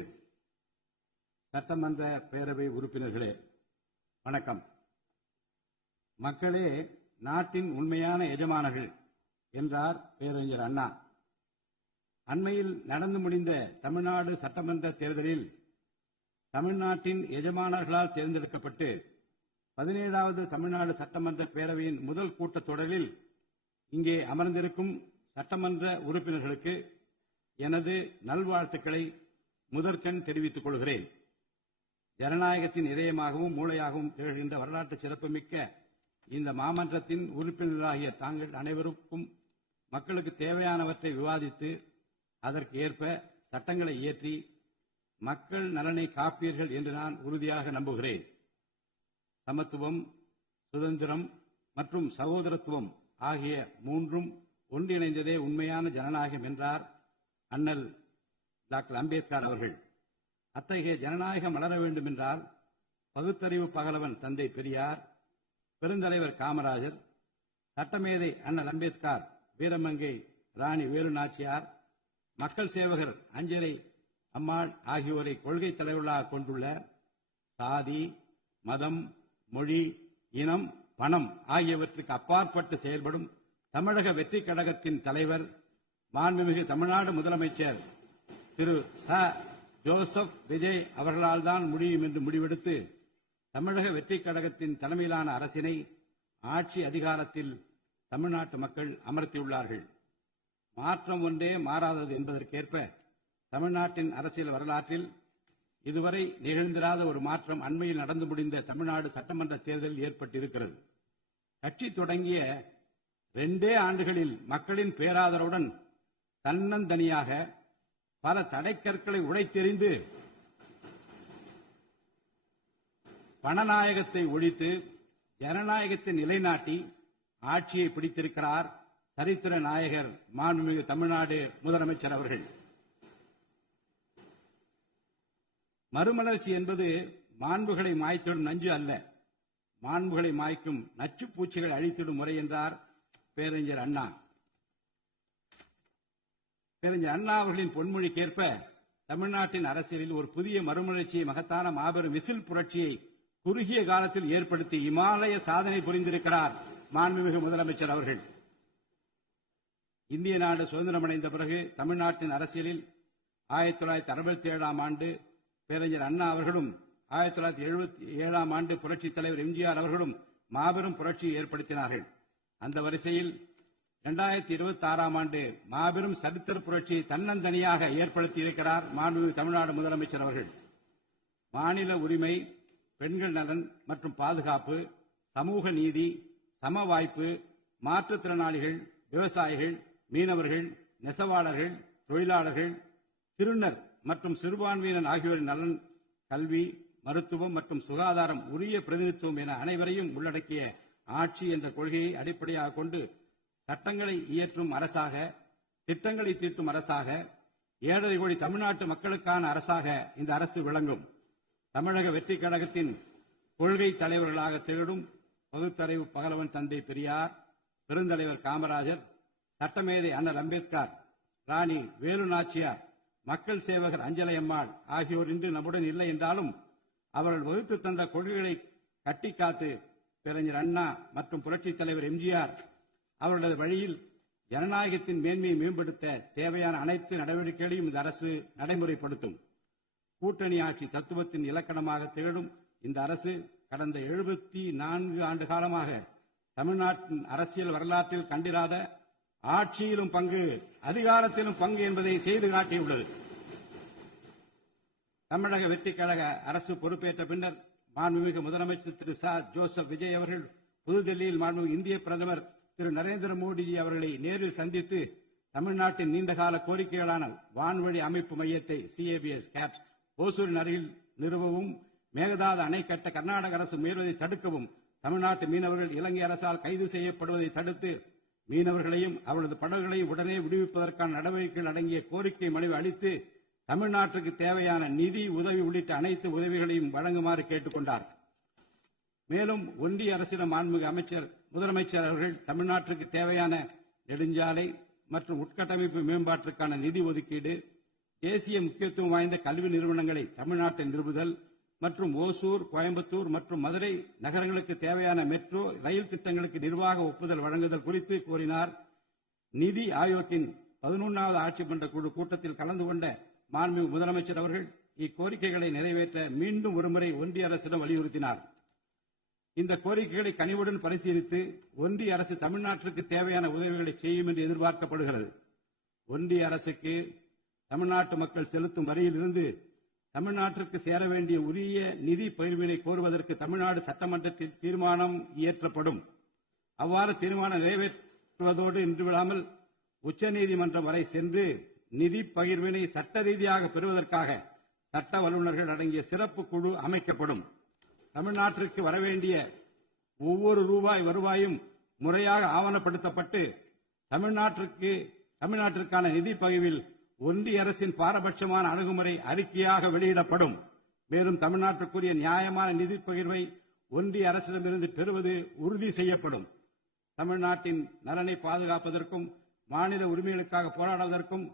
சட்டமன்ற பேரவை உறுப்பினர்களே, வணக்கம். மக்களே நாட்டின் உண்மையான எஜமானர்கள் என்றார் பேரறிஞர் அண்ணா. அண்மையில் நடந்து முடிந்த தமிழ்நாடு சட்டமன்ற தேர்தலில் தமிழ்நாட்டின் எஜமானர்களால் தேர்ந்தெடுக்கப்பட்டு 17வது தமிழ்நாடு சட்டமன்ற பேரவையின் முதல் கூட்டத்தொடரில் இங்கே அமர்ந்திருக்கும் சட்டமன்ற உறுப்பினர்களுக்கு எனது நல்வாழ்த்துக்களை முதற்கண் தெரிவித்துக் கொள்கிறேன். ஜனநாயகத்தின் இதயமாகவும் மூளையாகவும் திகழ்கின்ற வரலாற்று சிறப்புமிக்க இந்த மாமன்றத்தின் உறுப்பினர்களாகிய தாங்கள் அனைவருக்கும் மக்களுக்கு தேவையானவற்றை விவாதித்து அதற்கு ஏற்ப சட்டங்களை இயற்றி மக்கள் நலனை காப்பீர்கள் என்று நான் உறுதியாக நம்புகிறேன். சமத்துவம், சுதந்திரம் மற்றும் சகோதரத்துவம் ஆகிய மூன்றும் ஒன்றிணைந்ததே உண்மையான ஜனநாயகம் என்றார் அண்ணல் டாக்டர் அம்பேத்கர் அவர்கள். அத்தகைய ஜனநாயகம் மலர வேண்டும் என்றால் பகுத்தறிவு பகலவன் தந்தை பெரியார், பெருந்தலைவர் காமராஜர், சட்டமேதை அண்ணல் அம்பேத்கர், வீரமங்கை ராணி வேலு நாச்சியார், மக்கள் சேவகர் அஞ்சலை அம்மாள் ஆகியோரை கொள்கை தலைவர்களாக கொண்டுள்ள சாதி, மதம், மொழி, இனம், பணம் ஆகியவற்றுக்கு அப்பாற்பட்டு செயல்படும் தமிழக வெற்றி கழகத்தின் தலைவர் மாண்புமிகு தமிழ்நாடு முதலமைச்சர் திரு ச. ஜோசப் விஜய் அவர்களால் தான் முடியும் என்று முடிவெடுத்து தமிழக வெற்றி கழகத்தின் தலைமையிலான அரசினை ஆட்சி அதிகாரத்தில் தமிழ்நாட்டு மக்கள் அமர்த்தியுள்ளார்கள். மாற்றம் ஒன்றே மாறாதது என்பதற்கேற்ப தமிழ்நாட்டின் அரசியல் வரலாற்றில் இதுவரை நிகழ்ந்திராத ஒரு மாற்றம் அண்மையில் நடந்து முடிந்த தமிழ்நாடு சட்டமன்ற தேர்தலில் ஏற்பட்டிருக்கிறது. கட்சி தொடங்கிய 2 ஆண்டுகளில் மக்களின் பேராதரவுடன் தன்னந்தனியாக பல தடைக்கற்களை உடைத்தெறிந்து பணநாயகத்தை ஒழித்து ஜனநாயகத்தை நிலைநாட்டி ஆட்சியை பிடித்திருக்கிறார் சரித்திர நாயகர் மாண்புமிகு தமிழ்நாடு முதலமைச்சர் அவர்கள். மறுமலர்ச்சி என்பது மாண்புகளை மாய்த்திடும் நஞ்சு அல்ல, மாண்புகளை மாய்க்கும் நச்சுப் பூச்சிகள் அழித்திடும் முறை என்றார் பேரறிஞர் அண்ணா. பேரறிஞர் அண்ணா அவர்களின் பொன்மொழிக்கேற்ப தமிழ்நாட்டின் அரசியலில் ஒரு புதிய மறுமலர்ச்சியை, மகத்தான மாபெரும் விசில் புரட்சியை குறுகிய காலத்தில் ஏற்படுத்தி இமாலய சாதனை புரிந்திருக்கிறார் மாண்புமிகு முதலமைச்சர் அவர்கள். இந்திய நாடு சுதந்திரமடைந்த பிறகு தமிழ்நாட்டின் அரசியலில் 1967ஆம் ஆண்டு பேரறிஞர் அண்ணா அவர்களும் 1977ஆம் ஆண்டு புரட்சித் தலைவர் எம்ஜிஆர் அவர்களும் மாபெரும் புரட்சியை ஏற்படுத்தினார்கள். அந்த வரிசையில் 2026ஆம் ஆண்டு மாபெரும் சரித்திர புரட்சியை தன்னந்தனியாக ஏற்படுத்தி இருக்கிறார் மாண்புமிகு தமிழ்நாடு முதலமைச்சர் அவர்கள். மாநில உரிமை, பெண்கள் நலன் மற்றும் பாதுகாப்பு, சமூக நீதி, சம வாய்ப்பு, மாற்றுத்திறனாளிகள், விவசாயிகள், மீனவர்கள், நெசவாளர்கள், தொழிலாளர்கள், திருநர் மற்றும் சிறுபான்மையினர் ஆகியோரின் நலன், கல்வி, மருத்துவம் மற்றும் சுகாதாரம், உரிய பிரதிநிதித்துவம் என அனைவரையும் உள்ளடக்கிய ஆட்சி என்ற கொள்கையை அடிப்படையாக கொண்டு சட்டங்களை இயற்றும் அரசாக, திட்டங்களை தீட்டும் அரசாக, 7.5 கோடி தமிழ்நாட்டு மக்களுக்கான அரசாக இந்த அரசு விளங்கும். தமிழக வெற்றிக் கழகத்தின் கொள்கை தலைவர்களாக திகழும் பகுத்தறிவு பகலவன் தந்தை பெரியார், பெருந்தலைவர் காமராஜர், சட்டமேதை அண்ணல் அம்பேத்கர், ராணி வேலு நாச்சியார், மக்கள் சேவகர் அஞ்சலையம்மாள் ஆகியோர் இன்று நம்முடன் இல்லை என்றாலும் அவர்கள் வகுத்து தந்த கொள்கைகளை கட்டி காத்து பேரறிஞர் அண்ணா மற்றும் புரட்சித் தலைவர் எம்ஜிஆர் அவர்களது வழியில் ஜனநாயகத்தின் மேன்மையை மேம்படுத்த தேவையான அனைத்து நடவடிக்கைகளையும் இந்த அரசு நடைமுறைப்படுத்தும். கூட்டணி ஆட்சி தத்துவத்தின் இலக்கணமாக திகழும் இந்த அரசு கடந்த 74 ஆண்டு காலமாக தமிழ்நாட்டின் அரசியல் வரலாற்றில் கண்டிராத ஆட்சியிலும் பங்கு, அதிகாரத்திலும் பங்கு என்பதை செய்து காட்டியுள்ளது. தமிழக வெற்றிக் கழக அரசு பொறுப்பேற்ற பின்னர் மாண்புமிகு முதலமைச்சர் திரு ஜோசப் விஜய் அவர்கள் புதுதில்லியில் மாண்புமிகு இந்திய பிரதமர் திரு நரேந்திர மோடிஜி அவர்களை நேரில் சந்தித்து தமிழ்நாட்டின் நீண்டகால கோரிக்கைகளான வான்வழி அமைப்பு மையத்தை CABS கேப்ஸ் ஓசூரின் அருகில் நிறுவவும், மேகதாது அணை கட்ட கர்நாடக அரசு முயல்வதை தடுக்கவும், தமிழ்நாட்டு மீனவர்கள் இலங்கை அரசால் கைது செய்யப்படுவதை தடுத்து மீனவர்களையும் அவரது படகுகளையும் உடனே விடுவிப்பதற்கான நடவடிக்கைகள் அடங்கிய கோரிக்கை மனுவை அளித்து தமிழ்நாட்டுக்கு தேவையான நிதி உதவி உள்ளிட்ட அனைத்து உதவிகளையும் வழங்குமாறு கேட்டுக் கொண்டார். மேலும் ஒன்றிய அரசிடம் மாண்புமிகு முதலமைச்சர் அவர்கள் தமிழ்நாட்டிற்கு தேவையான நெடுஞ்சாலை மற்றும் உட்கட்டமைப்பு மேம்பாட்டிற்கான நிதி ஒதுக்கீடு, தேசிய முக்கியத்துவம் வாய்ந்த கல்வி நிறுவனங்களை தமிழ்நாட்டில் நிறுவுதல் மற்றும் ஓசூர், கோயம்புத்தூர் மற்றும் மதுரை நகரங்களுக்கு தேவையான மெட்ரோ ரயில் திட்டங்களுக்கு நிர்வாக ஒப்புதல் வழங்குதல் குறித்து கோரினார். நிதி ஆயோக்கின் 11வது ஆட்சி மன்ற குழு கூட்டத்தில் கலந்து கொண்ட மாண்புமிகு முதலமைச்சர் அவர்கள் இக்கோரிக்கைகளை நிறைவேற்ற மீண்டும் ஒருமுறை ஒன்றிய அரசிடம் வலியுறுத்தினார். இந்த கோரிக்கைகளை கனிவுடன் பரிசீலித்து ஒன்றிய அரசு தமிழ்நாட்டிற்கு தேவையான உதவிகளை செய்யும் என்று எதிர்பார்க்கப்படுகிறது. ஒன்றிய அரசுக்கு தமிழ்நாட்டு மக்கள் செலுத்தும் வரியிலிருந்து தமிழ்நாட்டிற்கு சேர வேண்டிய உரிய நிதி பகிர்வினை கோருவதற்கு தமிழ்நாடு சட்டமன்றத்தில் தீர்மானம் இயற்றப்படும். அவ்வாறு தீர்மானம் நிறைவேற்றுவதோடு நின்றுவிடாமல் உச்சநீதிமன்றம் வரை சென்று நிதி பகிர்வினை சட்ட ரீதியாக பெறுவதற்காக சட்ட வல்லுநர்கள் அடங்கிய சிறப்பு குழு அமைக்கப்படும். தமிழ்நாட்டிற்கு வரவேண்டிய ஒவ்வொரு ரூபாய் வருவாயும் முறையாக ஆவணப்படுத்தப்பட்டு தமிழ்நாட்டிற்கான நிதி பகிர்வில் ஒன்றிய அரசின் பாரபட்சமான அணுகுமுறை அறிக்கையாக வெளியிடப்படும். மேலும் தமிழ்நாட்டுக்குரிய நியாயமான நிதி பகிர்வை ஒன்றிய அரசிடமிருந்து பெறுவது உறுதி செய்யப்படும். தமிழ்நாட்டின் நலனை பாதுகாப்பதற்கும் மாநில உரிமைகளுக்காக போராடுவதற்கும்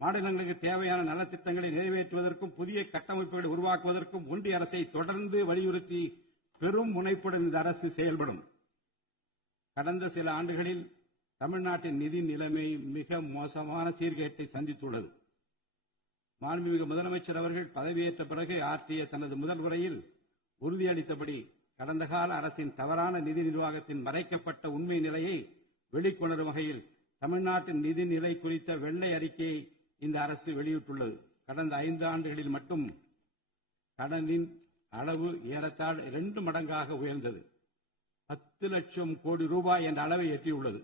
மாநிலங்களுக்கு தேவையான நலத்திட்டங்களை நிறைவேற்றுவதற்கும் புதிய கட்டமைப்புகளை உருவாக்குவதற்கும் ஒன்றிய அரசை தொடர்ந்து வலியுறுத்தி பெரும் முனைப்புடன் இந்த அரசு செயல்படும். கடந்த சில ஆண்டுகளில் தமிழ்நாட்டின் நிதி நிலைமை மிக மோசமான சீர்கேட்டை சந்தித்துள்ளது. மாண்புமிகு முதலமைச்சர் அவர்கள் பதவியேற்ற பிறகு ஆற்றிய தனது முதல் உரையில் உறுதியளித்தபடி கடந்த கால அரசின் தவறான நிதி நிர்வாகத்தின் மறைக்கப்பட்ட உண்மை நிலையை வெளிக்கொணரும் வகையில் தமிழ்நாட்டின் நிதி நிலை குறித்த வெள்ளை அறிக்கையை இந்த அரசு வெளியிட்டுள்ளது. கடந்த 5 ஆண்டுகளில் மட்டும் கடனின் அளவு ஏறத்தாழ 2 மடங்காக உயர்ந்தது. 10 லட்சம் கோடி ரூபாய் என்ற அளவை எட்டியுள்ளது.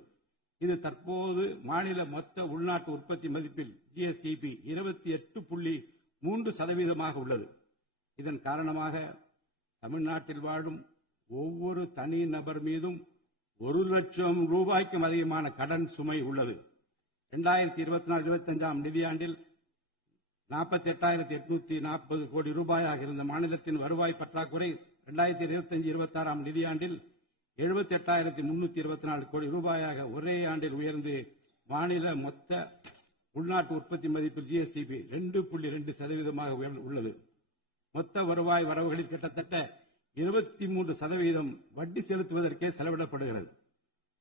இது தற்போது மாநில மொத்த உள்நாட்டு உற்பத்தி மதிப்பில் GSDP 28.3% உள்ளது. இதன் காரணமாக தமிழ்நாட்டில் வாழும் ஒவ்வொரு தனி நபர் மீதும் 1 லட்சம் ரூபாய்க்கும் அதிகமான கடன் சுமை உள்ளது. 2024-25 நிதியாண்டில் 48,840 கோடி ரூபாயாக இருந்த மாநிலத்தின் வருவாய் பற்றாக்குறை 2025-26 நிதியாண்டில் 78,324 கோடி ரூபாயாக ஒரே ஆண்டில் உயர்ந்து மாநில மொத்த உள்நாட்டு உற்பத்தி மதிப்பில் GSDP 2.2% உள்ளது. மொத்த வருவாய் வரவுகளில் கிட்டத்தட்ட 23% வட்டி செலுத்துவதற்கே செலவிடப்படுகிறது.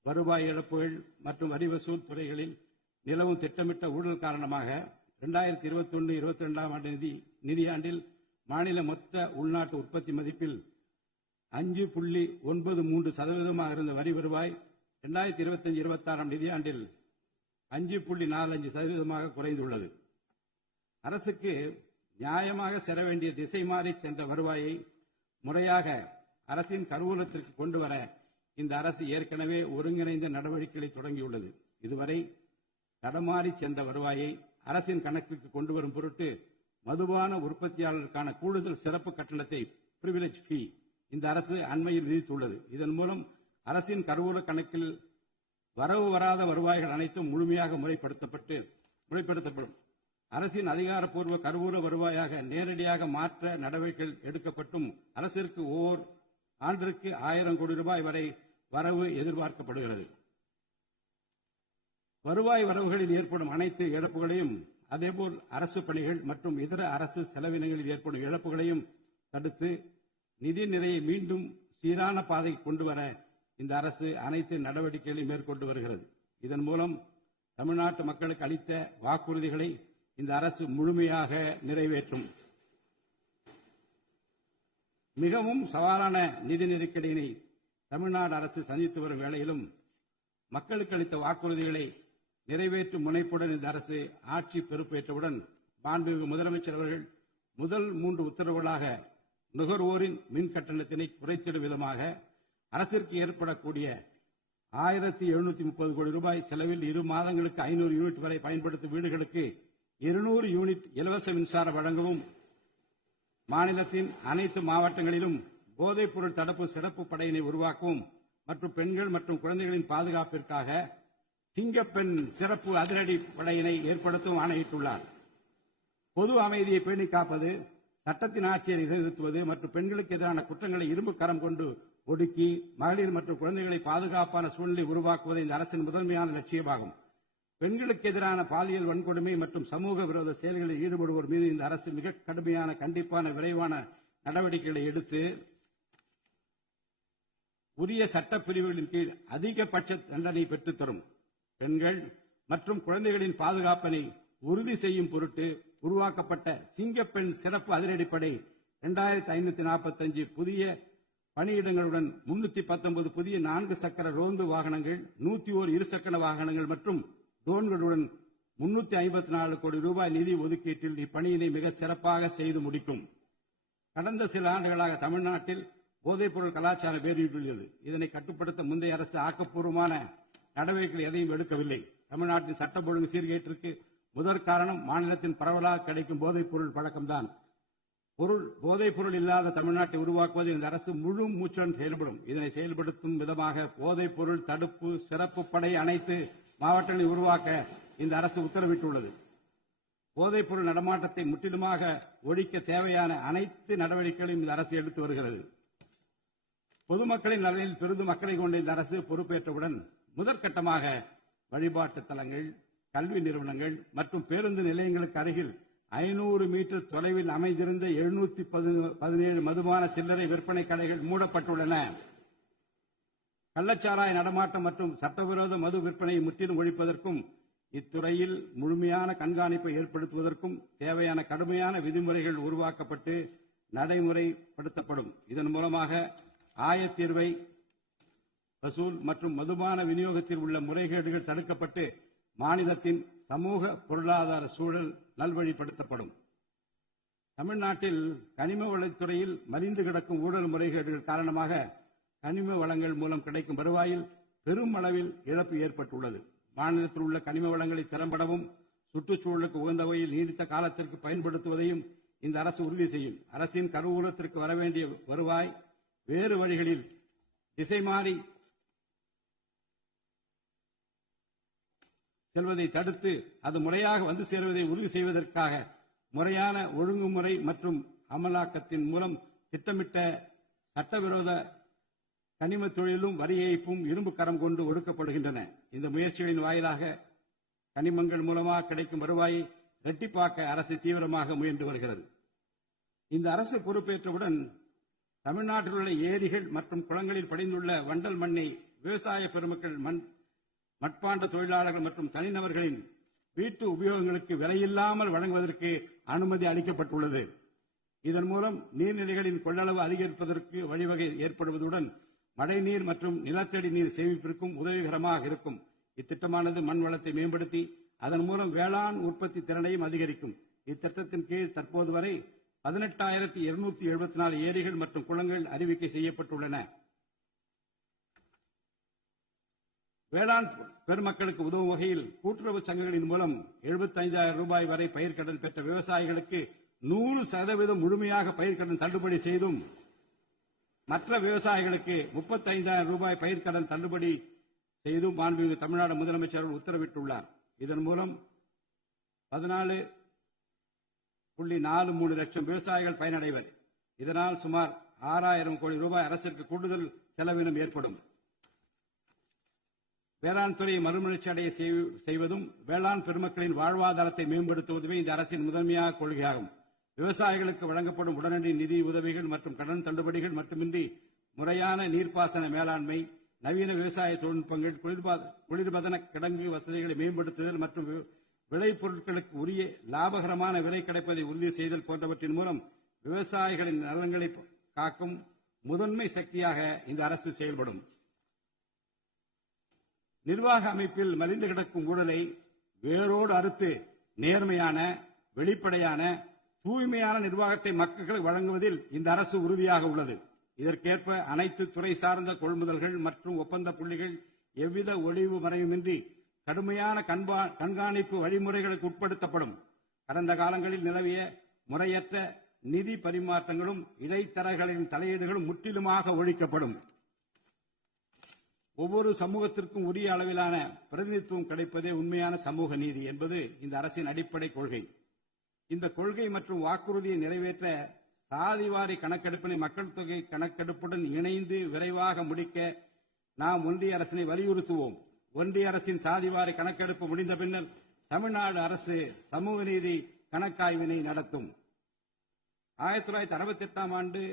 வருவாய் இழப்புகள் மற்றும் வரி வசூல் துறைகளில் நிலவும் திட்டமிட்ட ஊழல் காரணமாக 2021-22 நிதியாண்டில் மாநில மொத்த உள்நாட்டு உற்பத்தி மதிப்பில் 5.93% இருந்த வரி வருவாய் 2025-26 நிதியாண்டில் 5.45% குறைந்துள்ளது. அரசுக்கு நியாயமாக செல்ல வேண்டிய திசை மாறி சென்ற வருவாயை முறையாக அரசின் கருவூலத்திற்கு கொண்டு வர இந்த அரசு ஏற்கனவே ஒருங்கிணைந்த நடவடிக்கைகளை தொடங்கியுள்ளது. இதுவரை தடமாறி சென்ற வருவாயை அரசின் கணக்கிற்கு கொண்டு வரும் பொருட்டு மதுபான உற்பத்தியாளருக்கான கூடுதல் சிறப்பு கட்டணத்தை பிரிவிலேஜ் ஃபீ இந்த அரசு அண்மையில் விதித்துள்ளது. இதன் மூலம் அரசின் கருவூல கணக்கில் வரவு வராத வருவாய்கள் அனைத்தும் முழுமையாக முறைப்படுத்தப்படும். அரசின் அதிகாரப்பூர்வ கருவூல வருவாயாக நேரடியாக மாற்ற நடவடிக்கைகள் எடுக்கப்பட்டும் அரசிற்கு ஓர் ஆண்டிற்கு 1000 கோடி ரூபாய் வரை வரவு எதிர்பார்க்கப்படுகிறது. வருவாய் வரவுகளில் ஏற்படும் அனைத்து இழப்புகளையும் அதேபோல் அரசு பணிகள் மற்றும் இதர அரசு செலவினங்களில் ஏற்படும் இழப்புகளையும் தடுத்து நிதி நிறையை மீண்டும் சீரான பாதைக்கு கொண்டு வர இந்த அரசு அனைத்து நடவடிக்கைகளையும் மேற்கொண்டு வருகிறது. இதன் மூலம் தமிழ்நாட்டு மக்களுக்கு அளித்த வாக்குறுதிகளை இந்த அரசு முழுமையாக நிறைவேற்றும். மிகவும் சவாலான நிதி நெருக்கடியினை தமிழ்நாடு அரசு சந்தித்து வரும் வேளையிலும் மக்களுக்கு அளித்த வாக்குறுதிகளை நிறைவேற்றும் முனைப்புடன் இந்த அரசு ஆட்சி பொறுப்பேற்றவுடன் மாண்புமிகு முதலமைச்சர் அவர்கள் முதல் 3 உத்தரவுகளாக நுகர்வோரின் மின் கட்டணத்தினை குறைத்திடும் விதமாக அரசிற்கு ஏற்படக்கூடிய 1730 கோடி ரூபாய் செலவில் 2 மாதங்களுக்கு 500 யூனிட் வரை பயன்படுத்தும் வீடுகளுக்கு 200 யூனிட் இலவச மின்சாரம் வழங்கவும், மாநிலத்தின் அனைத்து மாவட்டங்களிலும் போதைப் பொருள் தடுப்பு சிறப்பு படையினை உருவாக்கவும் மற்றும் பெண்கள் மற்றும் குழந்தைகளின் பாதுகாப்பிற்காக சிங்கப்பெண் சிறப்பு அதிரடி படையினை ஏற்படுத்தவும் ஆணையிட்டுள்ளார். பொது அமைதியை பேணி காப்பது, சட்டத்தின் ஆட்சியை நிலைநிறுத்துவது மற்றும் பெண்களுக்கு எதிரான குற்றங்களை இரும்பு கரம் கொண்டு ஒடுக்கி மகளிர் மற்றும் குழந்தைகளை பாதுகாப்பான சூழ்நிலை உருவாக்குவது இந்த அரசின் முதன்மையான லட்சியமாகும். பெண்களுக்கு எதிரான பாலியல் வன்கொடுமை மற்றும் சமூக விரோத செயல்களில் ஈடுபடுவோர் மீது இந்த அரசு மிக கடுமையான கண்டிப்பான விரைவான நடவடிக்கைகளை எடுத்து உரிய சட்டப்பிரிவுகளின் கீழ் அதிகபட்ச தண்டனை பெற்றுத்தரும். பெண்கள் மற்றும் குழந்தைகளின் பாதுகாப்பினை உறுதி செய்யும் பொருட்டு உருவாக்கப்பட்ட சிங்கப்பெண் சிறப்பு அதிரடிப்படை 2545 புதிய பணியிடங்களுடன் 319 புதிய 4 சக்கர ரோந்து வாகனங்கள், 101 இருசக்கர வாகனங்கள் மற்றும் ட்ரோன்களுடன் 354 கோடி ரூபாய் நிதி ஒதுக்கீட்டில் இப்பணியினை மிக சிறப்பாக செய்து முடிக்கும். கடந்த சில ஆண்டுகளாக தமிழ்நாட்டில் போதைப்பொருள் கலாச்சாரம் வேறுபட்டுள்ளது. இதனை கட்டுப்படுத்த முந்தைய அரசு ஆக்கப்பூர்வமான நடவடிக்கைகள் எதையும் எடுக்கவில்லை. தமிழ்நாட்டின் சட்டம் ஒழுங்கு சீர்கேட்டிற்கு முதற் காரணம் மாநிலத்தின் பரவலாக கிடைக்கும் போதைப்பொருள் பழக்கம்தான். போதைப்பொருள் இல்லாத தமிழ்நாட்டை உருவாக்குவது இந்த அரசு முழு மூச்சுடன் செயல்படும். இதனை செயல்படுத்தும் விதமாக போதைப்பொருள் தடுப்பு சிறப்பு படை அனைத்து மாவட்டங்களை உருவாக்க இந்த அரசு உத்தரவிட்டுள்ளது. போதைப்பொருள் நடமாட்டத்தை முற்றிலுமாக ஒழிக்க தேவையான அனைத்து நடவடிக்கைகளையும் இந்த அரசு எடுத்து வருகிறது. பொதுமக்களின் நலனில் பெரிதும் அக்கறை கொண்ட இந்த அரசு பொறுப்பேற்றவுடன் முதற்கட்டமாக வழிபாட்டு தலங்கள், கல்வி நிறுவனங்கள் மற்றும் பேருந்து நிலையங்களுக்கு அருகில் 500 மீட்டர் தொலைவில் அமைந்திருந்த 717 மதுபான சில்லறை விற்பனை கடைகள் மூடப்பட்டுள்ளன. கள்ளச்சாராய நடமாட்டம் மற்றும் சட்டவிரோத மது விற்பனையை முற்றிலும் ஒழிப்பதற்கும் இத்துறையில் முழுமையான கண்காணிப்பை ஏற்படுத்துவதற்கும் தேவையான கடுமையான விதிமுறைகள் உருவாக்கப்பட்டு நடைமுறைப்படுத்தப்படும். இதன் மூலமாக ஆயத்தீர்வை வசூல் மற்றும் மதுபான விநியோகத்தில் உள்ள முறைகேடுகள் தடுக்கப்பட்டு மாநிலத்தின் சமூக பொருளாதார சூழல் நல்வழிப்படுத்தப்படும். தமிழ்நாட்டில் கனிம வளத்துறையில் மலிந்து கிடக்கும் ஊழல் முறைகேடுகள் காரணமாக கனிம வளங்கள் மூலம் கிடைக்கும் வருவாயில் பெரும் அளவில் இழப்பு ஏற்பட்டுள்ளது. மாநிலத்தில் உள்ள கனிம வளங்களை திறம்படவும் சுற்றுச்சூழலுக்கு உகந்த வகையில் நீடித்த காலத்திற்கு பயன்படுத்துவதையும் இந்த அரசு உறுதி செய்யும். அரசின் கருவூலத்திற்கு வரவேண்டிய வருவாய் வேறு வழிகளில் திசை மாறி செல்வதை தடுத்து அது முறையாக வந்து சேருவதை உறுதி செய்வதற்காக முறையான ஒழுங்குமுறை மற்றும் அமலாக்கத்தின் மூலம் திட்டமிட்ட சட்டவிரோத கனிம தொழிலும் வரி ஏய்ப்பும் இரும்பு கரம் கொண்டு ஒடுக்கப்படுகின்றன. இந்த முயற்சிகளின் வாயிலாக கனிமங்கள் மூலமாக கிடைக்கும் வருவாயை இரட்டிப்பாக்க அரசு தீவிரமாக முயன்று வருகிறது. இந்த அரசு பொறுப்பேற்றவுடன் தமிழ்நாட்டில் உள்ள ஏரிகள் மற்றும் குளங்களில் படிந்துள்ள வண்டல் மண்ணை விவசாய பெருமக்கள், மட்பாண்ட தொழிலாளர்கள் மற்றும் தனிநபர்களின் வீட்டு உபயோகங்களுக்கு விலையில்லாமல் வழங்குவதற்கு அனுமதி அளிக்கப்பட்டுள்ளது. இதன் மூலம் நீர்நிலைகளின் கொள்ளளவு அதிகரிப்பதற்கு வழிவகை ஏற்படுவதுடன் மழைநீர் மற்றும் நிலத்தடி நீர் சேமிப்பிற்கும் உதவிகரமாக இருக்கும். இத்திட்டமானது மண் வளத்தை மேம்படுத்தி அதன் மூலம் வேளாண் உற்பத்தி திறனையும் அதிகரிக்கும். இத்திட்டத்தின் கீழ் தற்போது வரை 18,274 ஏரிகள் மற்றும் குளங்கள் அறிவிக்கை செய்யப்பட்டுள்ளன. வேளாண் பெருமக்களுக்கு உதவும் வகையில் கூட்டுறவு சங்கங்களின் மூலம் 75,000 ரூபாய் வரை பயிர்க்கடன் பெற்ற விவசாயிகளுக்கு 100% முழுமையாக பயிர்க்கடன் தள்ளுபடி செய்தும் மற்ற விவசாயிகளுக்கு 35,000 ரூபாய் பயிர்க்கடன் தள்ளுபடி செய்தும் மாண்புமிகு தமிழ்நாடு முதலமைச்சர் உத்தரவிட்டுள்ளார். இதன் மூலம் 14.43 லட்சம் விவசாயிகள் பயனடைவர். இதனால் சுமார் 6,000 கோடி ரூபாய் அரசிற்கு கூடுதல் செலவினம் ஏற்படும். வேளாண் துறையை மறுமலர்ச்சி அடைய செய்வதும் வேளாண் பெருமக்களின் வாழ்வாதாரத்தை மேம்படுத்துவதுமே இந்த அரசின் முதன்மையான கொள்கையாகும். விவசாயிகளுக்கு வழங்கப்படும் உடனடி நிதி உதவிகள் மற்றும் கடன் தள்ளுபடிகள் மட்டுமின்றி முறையான நீர்ப்பாசன மேலாண்மை, நவீன விவசாய தொழில்நுட்பங்கள், குளிர்பதன கிடங்கு வசதிகளை மேம்படுத்துதல் மற்றும் விளைபொருட்களுக்கு உரிய லாபகரமான விலை கிடைப்பதை உறுதி செய்தல் போன்றவற்றின் மூலம் விவசாயிகளின் நலன்களை காக்கும் முதன்மை சக்தியாக இந்த அரசு செயல்படும். நிர்வாக அமைப்பில் மலிந்து கிடக்கும் ஊழலை வேரோடு அறுத்து நேர்மையான, வெளிப்படையான, தூய்மையான நிர்வாகத்தை மக்களுக்கு வழங்குவதில் இந்த அரசு உறுதியாக உள்ளது. இதற்கேற்ப அனைத்து துறை சார்ந்த கொள்முதல்கள் மற்றும் ஒப்பந்த புள்ளிகள் எவ்வித ஒளிவு மறைவுமின்றி கடுமையான கண்காணிப்பு வழிமுறைகளுக்கு உட்படுத்தப்படும். கடந்த காலங்களில் நிலவிய முறையற்ற நிதி பரிமாற்றங்களும் இடைத்தரகர்களின் தலையீடுகளும் முற்றிலுமாக ஒழிக்கப்படும். ஒவ்வொரு சமூகத்திற்கும் உரிய அளவிலான பிரதிநிதித்துவம் கிடைப்பதே உண்மையான சமூக நீதி என்பது இந்த அரசின் அடிப்படை கொள்கை. இந்த கொள்கை மற்றும் வாக்குறுதியை நிறைவேற்ற சாதிவாரி கணக்கெடுப்பினை மக்கள் தொகை கணக்கெடுப்புடன் இணைந்து விரைவாக முடிக்க நாம் ஒன்றிய அரசினை வலியுறுத்துவோம். ஒன்றிய அரசின் சாதிவாரி கணக்கெடுப்பு முடிந்த பின்னர் தமிழ்நாடு அரசு சமூக நீதி கணக்காய்வினை நடத்தும். 1968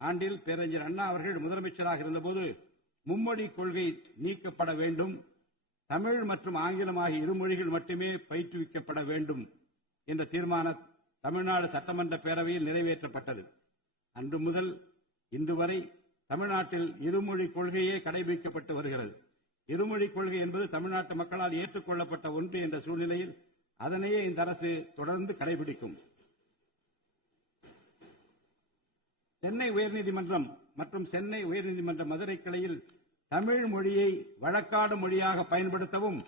ஆண்டில் பேரறிஞர் அண்ணா அவர்கள் முதலமைச்சராக இருந்தபோது மும்மொழி கொள்கை நீக்கப்பட வேண்டும், தமிழ் மற்றும் ஆங்கிலம் ஆகிய இருமொழிகள் மட்டுமே பயிற்றுவிக்கப்பட வேண்டும் என்ற தீர்மானம் தமிழ்நாடு சட்டமன்ற பேரவையில் நிறைவேற்றப்பட்டது. அன்று முதல் இன்று வரை தமிழ்நாட்டில் இருமொழி கொள்கையே கடைபிடிக்கப்பட்டு வருகிறது. இருமொழி கொள்கை என்பது தமிழ்நாட்டு மக்களால் ஏற்றுக்கொள்ளப்பட்ட ஒன்று என்ற சூழ்நிலையில் அதனையே இந்த அரசு தொடர்ந்து கடைபிடிக்கும். சென்னை உயர்நீதிமன்றம் மற்றும் சென்னை உயர்நீதிமன்ற மதுரை கிளையில் தமிழ் மொழியை வழக்காடு மொழியாக பயன்படுத்தவும்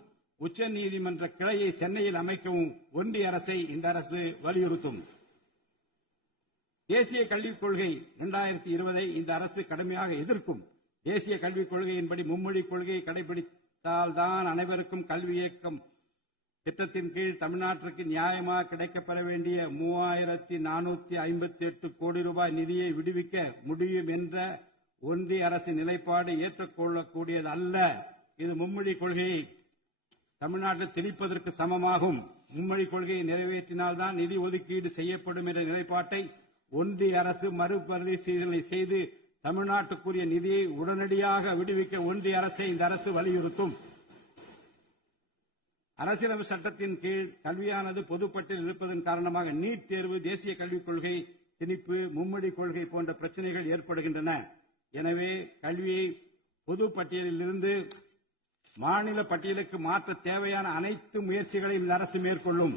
உச்சநீதிமன்ற கிளையை சென்னையில் அமைக்கவும் ஒன்றிய அரசை இந்த அரசு வலியுறுத்தும். தேசிய கல்விக் கொள்கை 2020 இந்த அரசு கடுமையாக எதிர்க்கும். தேசிய கல்விக் கொள்கையின்படி மும்மொழி கொள்கையை கடைபிடித்தால்தான் அனைவருக்கும் கல்வி இயக்கம் திட்டத்தின் கீழ் தமிழ்நாட்டிற்கு நியாயமாக கிடைக்கப்பெற வேண்டிய 3,458 கோடி ரூபாய் நிதியை விடுவிக்க முடியும் என்ற ஒன்றிய அரசின் நிலைப்பாடு ஏற்றுக்கொள்ளக்கூடியது அல்ல. இது மும்மொழி கொள்கையை தமிழ்நாட்டில் திணிப்பதற்கு சமமாகும். மும்மொழி கொள்கையை நிறைவேற்றினால்தான் நிதி ஒதுக்கீடு செய்யப்படும் என்ற நிலைப்பாட்டை ஒன்றிய அரசு மறுபரிசீலனை செய்து தமிழ்நாட்டுக்குரிய நிதியை உடனடியாக விடுவிக்க ஒன்றிய அரசை இந்த அரசு வலியுறுத்தும். அரசியலமைப்பு சட்டத்தின் கீழ் கல்வியானது பொதுப்பட்டியலில் இருப்பதன் காரணமாக நீட் தேர்வு, தேசிய கல்விக் கொள்கை திணிப்பு, மும்மொழி கொள்கை போன்ற பிரச்சனைகள் ஏற்படுகின்றன. எனவே கல்வியை பொது பட்டியலில் இருந்து மாநில பட்டியலுக்கு மாற்ற தேவையான அனைத்து முயற்சிகளையும் இந்த அரசு மேற்கொள்ளும்.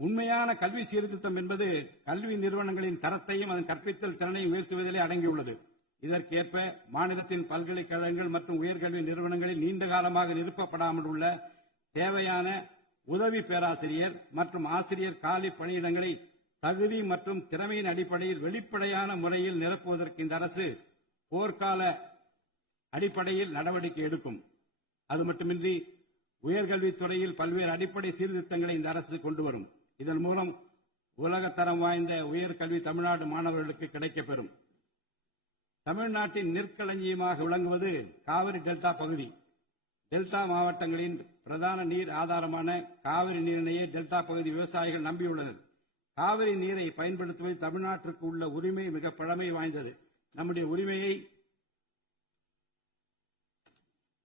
உண்மையான கல்வி சீர்திருத்தம் என்பது கல்வி நிறுவனங்களின் தரத்தையும் அதன் கற்பித்தல் திறனையும் உயர்த்துவதிலே அடங்கியுள்ளது. இதற்கேற்ப மாநிலத்தின் பல்கலைக்கழகங்கள் மற்றும் உயர்கல்வி நிறுவனங்களில் நீண்ட காலமாக நிரப்பப்படாமல் உள்ள தேவையான உதவி பேராசிரியர் மற்றும் ஆசிரியர் காலி பணியிடங்களை தகுதி மற்றும் திறமையின் அடிப்படையில் வெளிப்படையான முறையில் நிரப்புவதற்கு இந்த அரசு போர்க்கால அடிப்படையில் நடவடிக்கை எடுக்கும். அது மட்டுமின்றி உயர்கல்வித்துறையில் பல்வேறு அடிப்படை சீர்திருத்தங்களை இந்த அரசு கொண்டு வரும். இதன் மூலம் உலகத்தரம் வாய்ந்த உயர்கல்வி தமிழ்நாடு மாணவர்களுக்கு கிடைக்கப்பெறும். தமிழ்நாட்டின் நெற்களஞ்சியமாக விளங்குவது காவிரி டெல்டா பகுதி. டெல்டா மாவட்டங்களின் பிரதான நீர் ஆதாரமான காவிரி நீரினையே டெல்டா பகுதி விவசாயிகள் நம்பியுள்ளனர். காவிரி நீரை பயன்படுத்துவதில் தமிழ்நாட்டிற்கு உள்ள உரிமை மிக பழமை வாய்ந்தது. நம்முடைய உரிமையை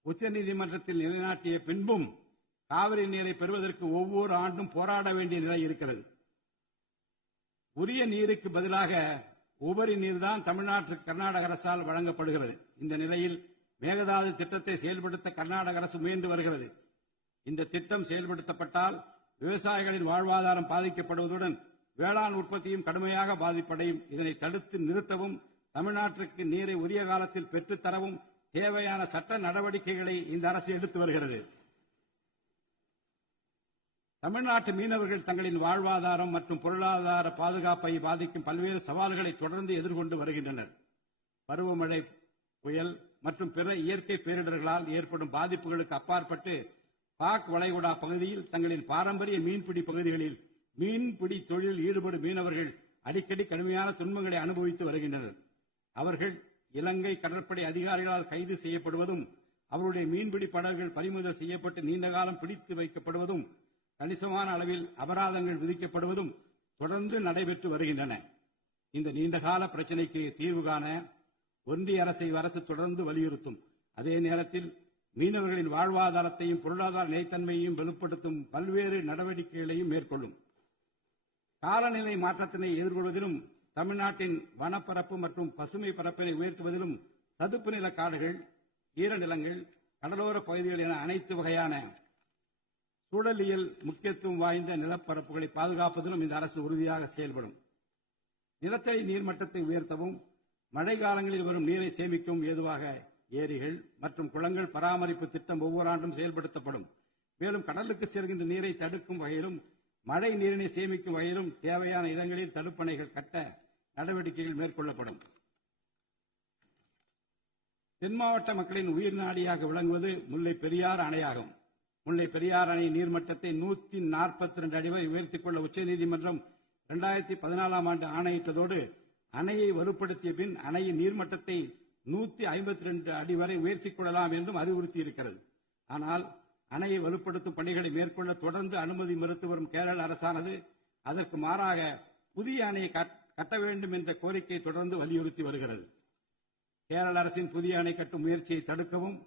உச்சநீதிமன்றத்தில் நிலைநாட்டிய பின்பும் காவிரி நீரை பெறுவதற்கு ஒவ்வொரு ஆண்டும் போராட வேண்டிய நிலை இருக்கிறது. உரிய நீருக்கு பதிலாக உபரி நீர்தான் தமிழ்நாட்டிற்கு கர்நாடக அரசால் வழங்கப்படுகிறது. இந்த நிலையில் மேகதாது திட்டத்தை செயல்படுத்த கர்நாடக அரசு முயன்று வருகிறது. இந்த திட்டம் செயல்படுத்தப்பட்டால் விவசாயிகளின் வாழ்வாதாரம் பாதிக்கப்படுவதுடன் வேளாண் உற்பத்தியும் கடுமையாக பாதிப்படையும். இதனை தடுத்து நிறுத்தவும் தமிழ்நாட்டிற்கு நீரை உரிய காலத்தில் பெற்றுத்தரவும் தேவையான சட்ட நடவடிக்கைகளை இந்த அரசு எடுத்து வருகிறது. தமிழ்நாட்டு மீனவர்கள் தங்களின் வாழ்வாதாரம் மற்றும் பொருளாதார பாதுகாப்பை பாதிக்கும் பல்வேறு சவால்களை தொடர்ந்து எதிர்கொண்டு வருகின்றனர். பருவமழை, புயல் மற்றும் பிற இயற்கை பேரிடர்களால் ஏற்படும் பாதிப்புகளுக்கு அப்பாற்பட்டு பாக் வளைகுடா பகுதியில் தங்களின் பாரம்பரிய மீன்பிடி பகுதிகளில் மீன்பிடி தொழிலில் ஈடுபடும் மீனவர்கள் அடிக்கடி கடுமையான துன்பங்களை அனுபவித்து வருகின்றனர். அவர்கள் இலங்கை கடற்படை அதிகாரிகளால் கைது செய்யப்படுவதும், அவருடைய மீன்பிடி படகுகள் பறிமுதல் செய்யப்பட்டு நீண்ட காலம் பிடித்து வைக்கப்படுவதும், கணிசமான அளவில் அபராதங்கள் விதிக்கப்படுவதும் தொடர்ந்து நடைபெற்று வருகின்றன. இந்த நீண்டகால பிரச்சினைக்கு தீர்வு காண ஒன்றிய அரசு தொடர்ந்து வலியுறுத்தும். அதே நேரத்தில் மீனவர்களின் வாழ்வாதாரத்தையும் பொருளாதார நிலைத்தன்மையையும் வலுப்படுத்தும் பல்வேறு நடவடிக்கைகளையும் மேற்கொள்ளும். காலநிலை மாற்றத்தினை எதிர்கொள்வதிலும், தமிழ்நாட்டின் வனப்பரப்பு மற்றும் பசுமை பரப்பினை உயர்த்துவதிலும் சதுப்பு நில காடுகள், ஈரநிலங்கள், கடலோர பகுதிகள் என அனைத்து வகையான சூழலியல் முக்கியத்துவம் வாய்ந்த நிலப்பரப்புகளை பாதுகாப்பதிலும் இந்த அரசு உறுதியாக செயல்படும். நிலத்தடி நீர்மட்டத்தை உயர்த்தவும், மழை காலங்களில் வரும் நீரை சேமிக்கவும் ஏதுவாக ஏரிகள் மற்றும் குளங்கள் பராமரிப்பு திட்டம் ஒவ்வொரு ஆண்டும் செயல்படுத்தப்படும். மேலும் கடலுக்கு செல்கின்ற நீரை தடுக்கும் வகையிலும், மழை நீரினை சேமிக்கும் வகையிலும் தேவையான இடங்களில் தடுப்பணைகள் கட்ட நடவடிக்கைகள் மேற்கொள்ளப்படும். தென் மாவட்ட மக்களின் உயிர் நாடியாக விளங்குவது முல்லை பெரியாறு அணையாகும். முல்லை பெரியாறு அணை நீர்மட்டத்தை 142 அடி வரை உயர்த்திக் கொள்ள உச்சநீதிமன்றம் 2014ஆம் ஆண்டு ஆணையிட்டதோடு, அணையை வலுப்படுத்திய பின் அணையின் நீர்மட்டத்தை 152 அடி வரை உயர்த்திக் கொள்ளலாம் என்றும் அறிவுறுத்தியிருக்கிறது. ஆனால் அணையை வலுப்படுத்தும் பணிகளை மேற்கொள்ள தொடர்ந்து அனுமதி மறுத்து வரும் கேரள அரசானது அதற்கு மாறாக புதிய அணையை கட்ட வேண்டும் என்ற கோரிக்கையை தொடர்ந்து வலியுறுத்தி வருகிறது. கேரள அரசின் புதிய அணை கட்டும் முயற்சியை தடுக்கவும்,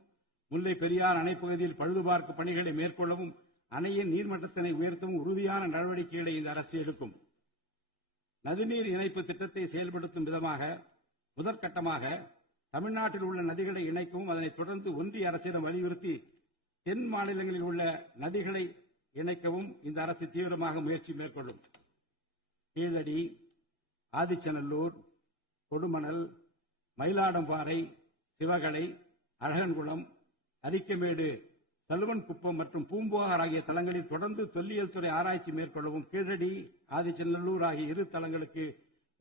முல்லை பெரியார் அணைப்பகுதியில் பழுதுபார்க்கும் பணிகளை மேற்கொள்ளவும், அணையின் நீர்மட்டத்தினை உயர்த்தவும் உறுதியான நடவடிக்கைகளை இந்த அரசு எடுக்கும். நதிநீர் இணைப்பு திட்டத்தை செயல்படுத்தும் விதமாக முதற்கட்டமாக தமிழ்நாட்டில் உள்ள நதிகளை இணைக்கவும், அதனைத் தொடர்ந்து ஒன்றிய அரசிடம் வலியுறுத்தி தென் மாநிலங்களில் உள்ள நதிகளை இணைக்கவும் இந்த அரசு தீவிரமாக முயற்சி மேற்கொள்ளும். கீழடி, ஆதிச்சநல்லூர், கொடுமணல், மயிலாடம்பாறை, சிவகலை, அழகன்குளம், அரிக்கமேடு, சலுவன்குப்பம் மற்றும் பூம்புகார் ஆகிய தலங்களில் தொடர்ந்து தொல்லியல் துறை ஆராய்ச்சி மேற்கொள்ளவும், கீழடி, ஆதிச்சநல்லூர் ஆகிய இரு தலங்களுக்கு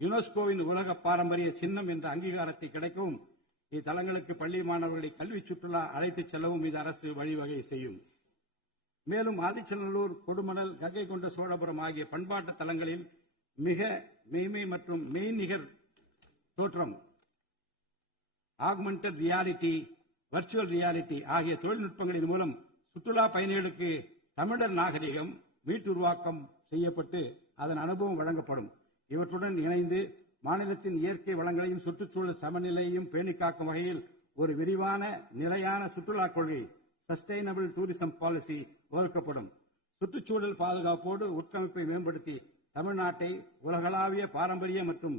யுனெஸ்கோவின் உலக பாரம்பரிய சின்னம் என்ற அங்கீகாரத்தை கிடைக்கவும், இத்தலங்களுக்கு பள்ளி மாணவர்களை கல்வி சுற்றுலா அழைத்துச் செல்லவும் இந்த அரசு வழிவகை செய்யும். மேலும் ஆதிச்சநல்லூர், கொடுமணல், கங்கை கொண்ட சோழபுரம் ஆகிய பண்பாட்டு தலங்களில் மிக மெய்மை மற்றும் மெய்நிகர் தோற்றம், ஆக்மெண்டட் ரியாலிட்டி, வர்ச்சுவல் ரியாலிட்டி ஆகிய தொழில்நுட்பங்களின் மூலம் சுற்றுலா பயணிகளுக்கு தமிழர் நாகரிகம் மீட்டுருவாக்கம் செய்யப்பட்டு அதன் அனுபவம் வழங்கப்படும். இவற்றுடன் இணைந்து மாநிலத்தின் இயற்கை வளங்களையும் சுற்றுச்சூழல் சமநிலையையும் பேணிக்காக்கும் வகையில் ஒரு விரிவான நிலையான சுற்றுலா கொள்கை, சஸ்டைனபிள் டூரிசம் பாலிசி வகுக்கப்படும். சுற்றுச்சூழல் பாதுகாப்போடு உட்கமைப்பை மேம்படுத்தி தமிழ்நாட்டை உலகளாவிய பாரம்பரிய மற்றும்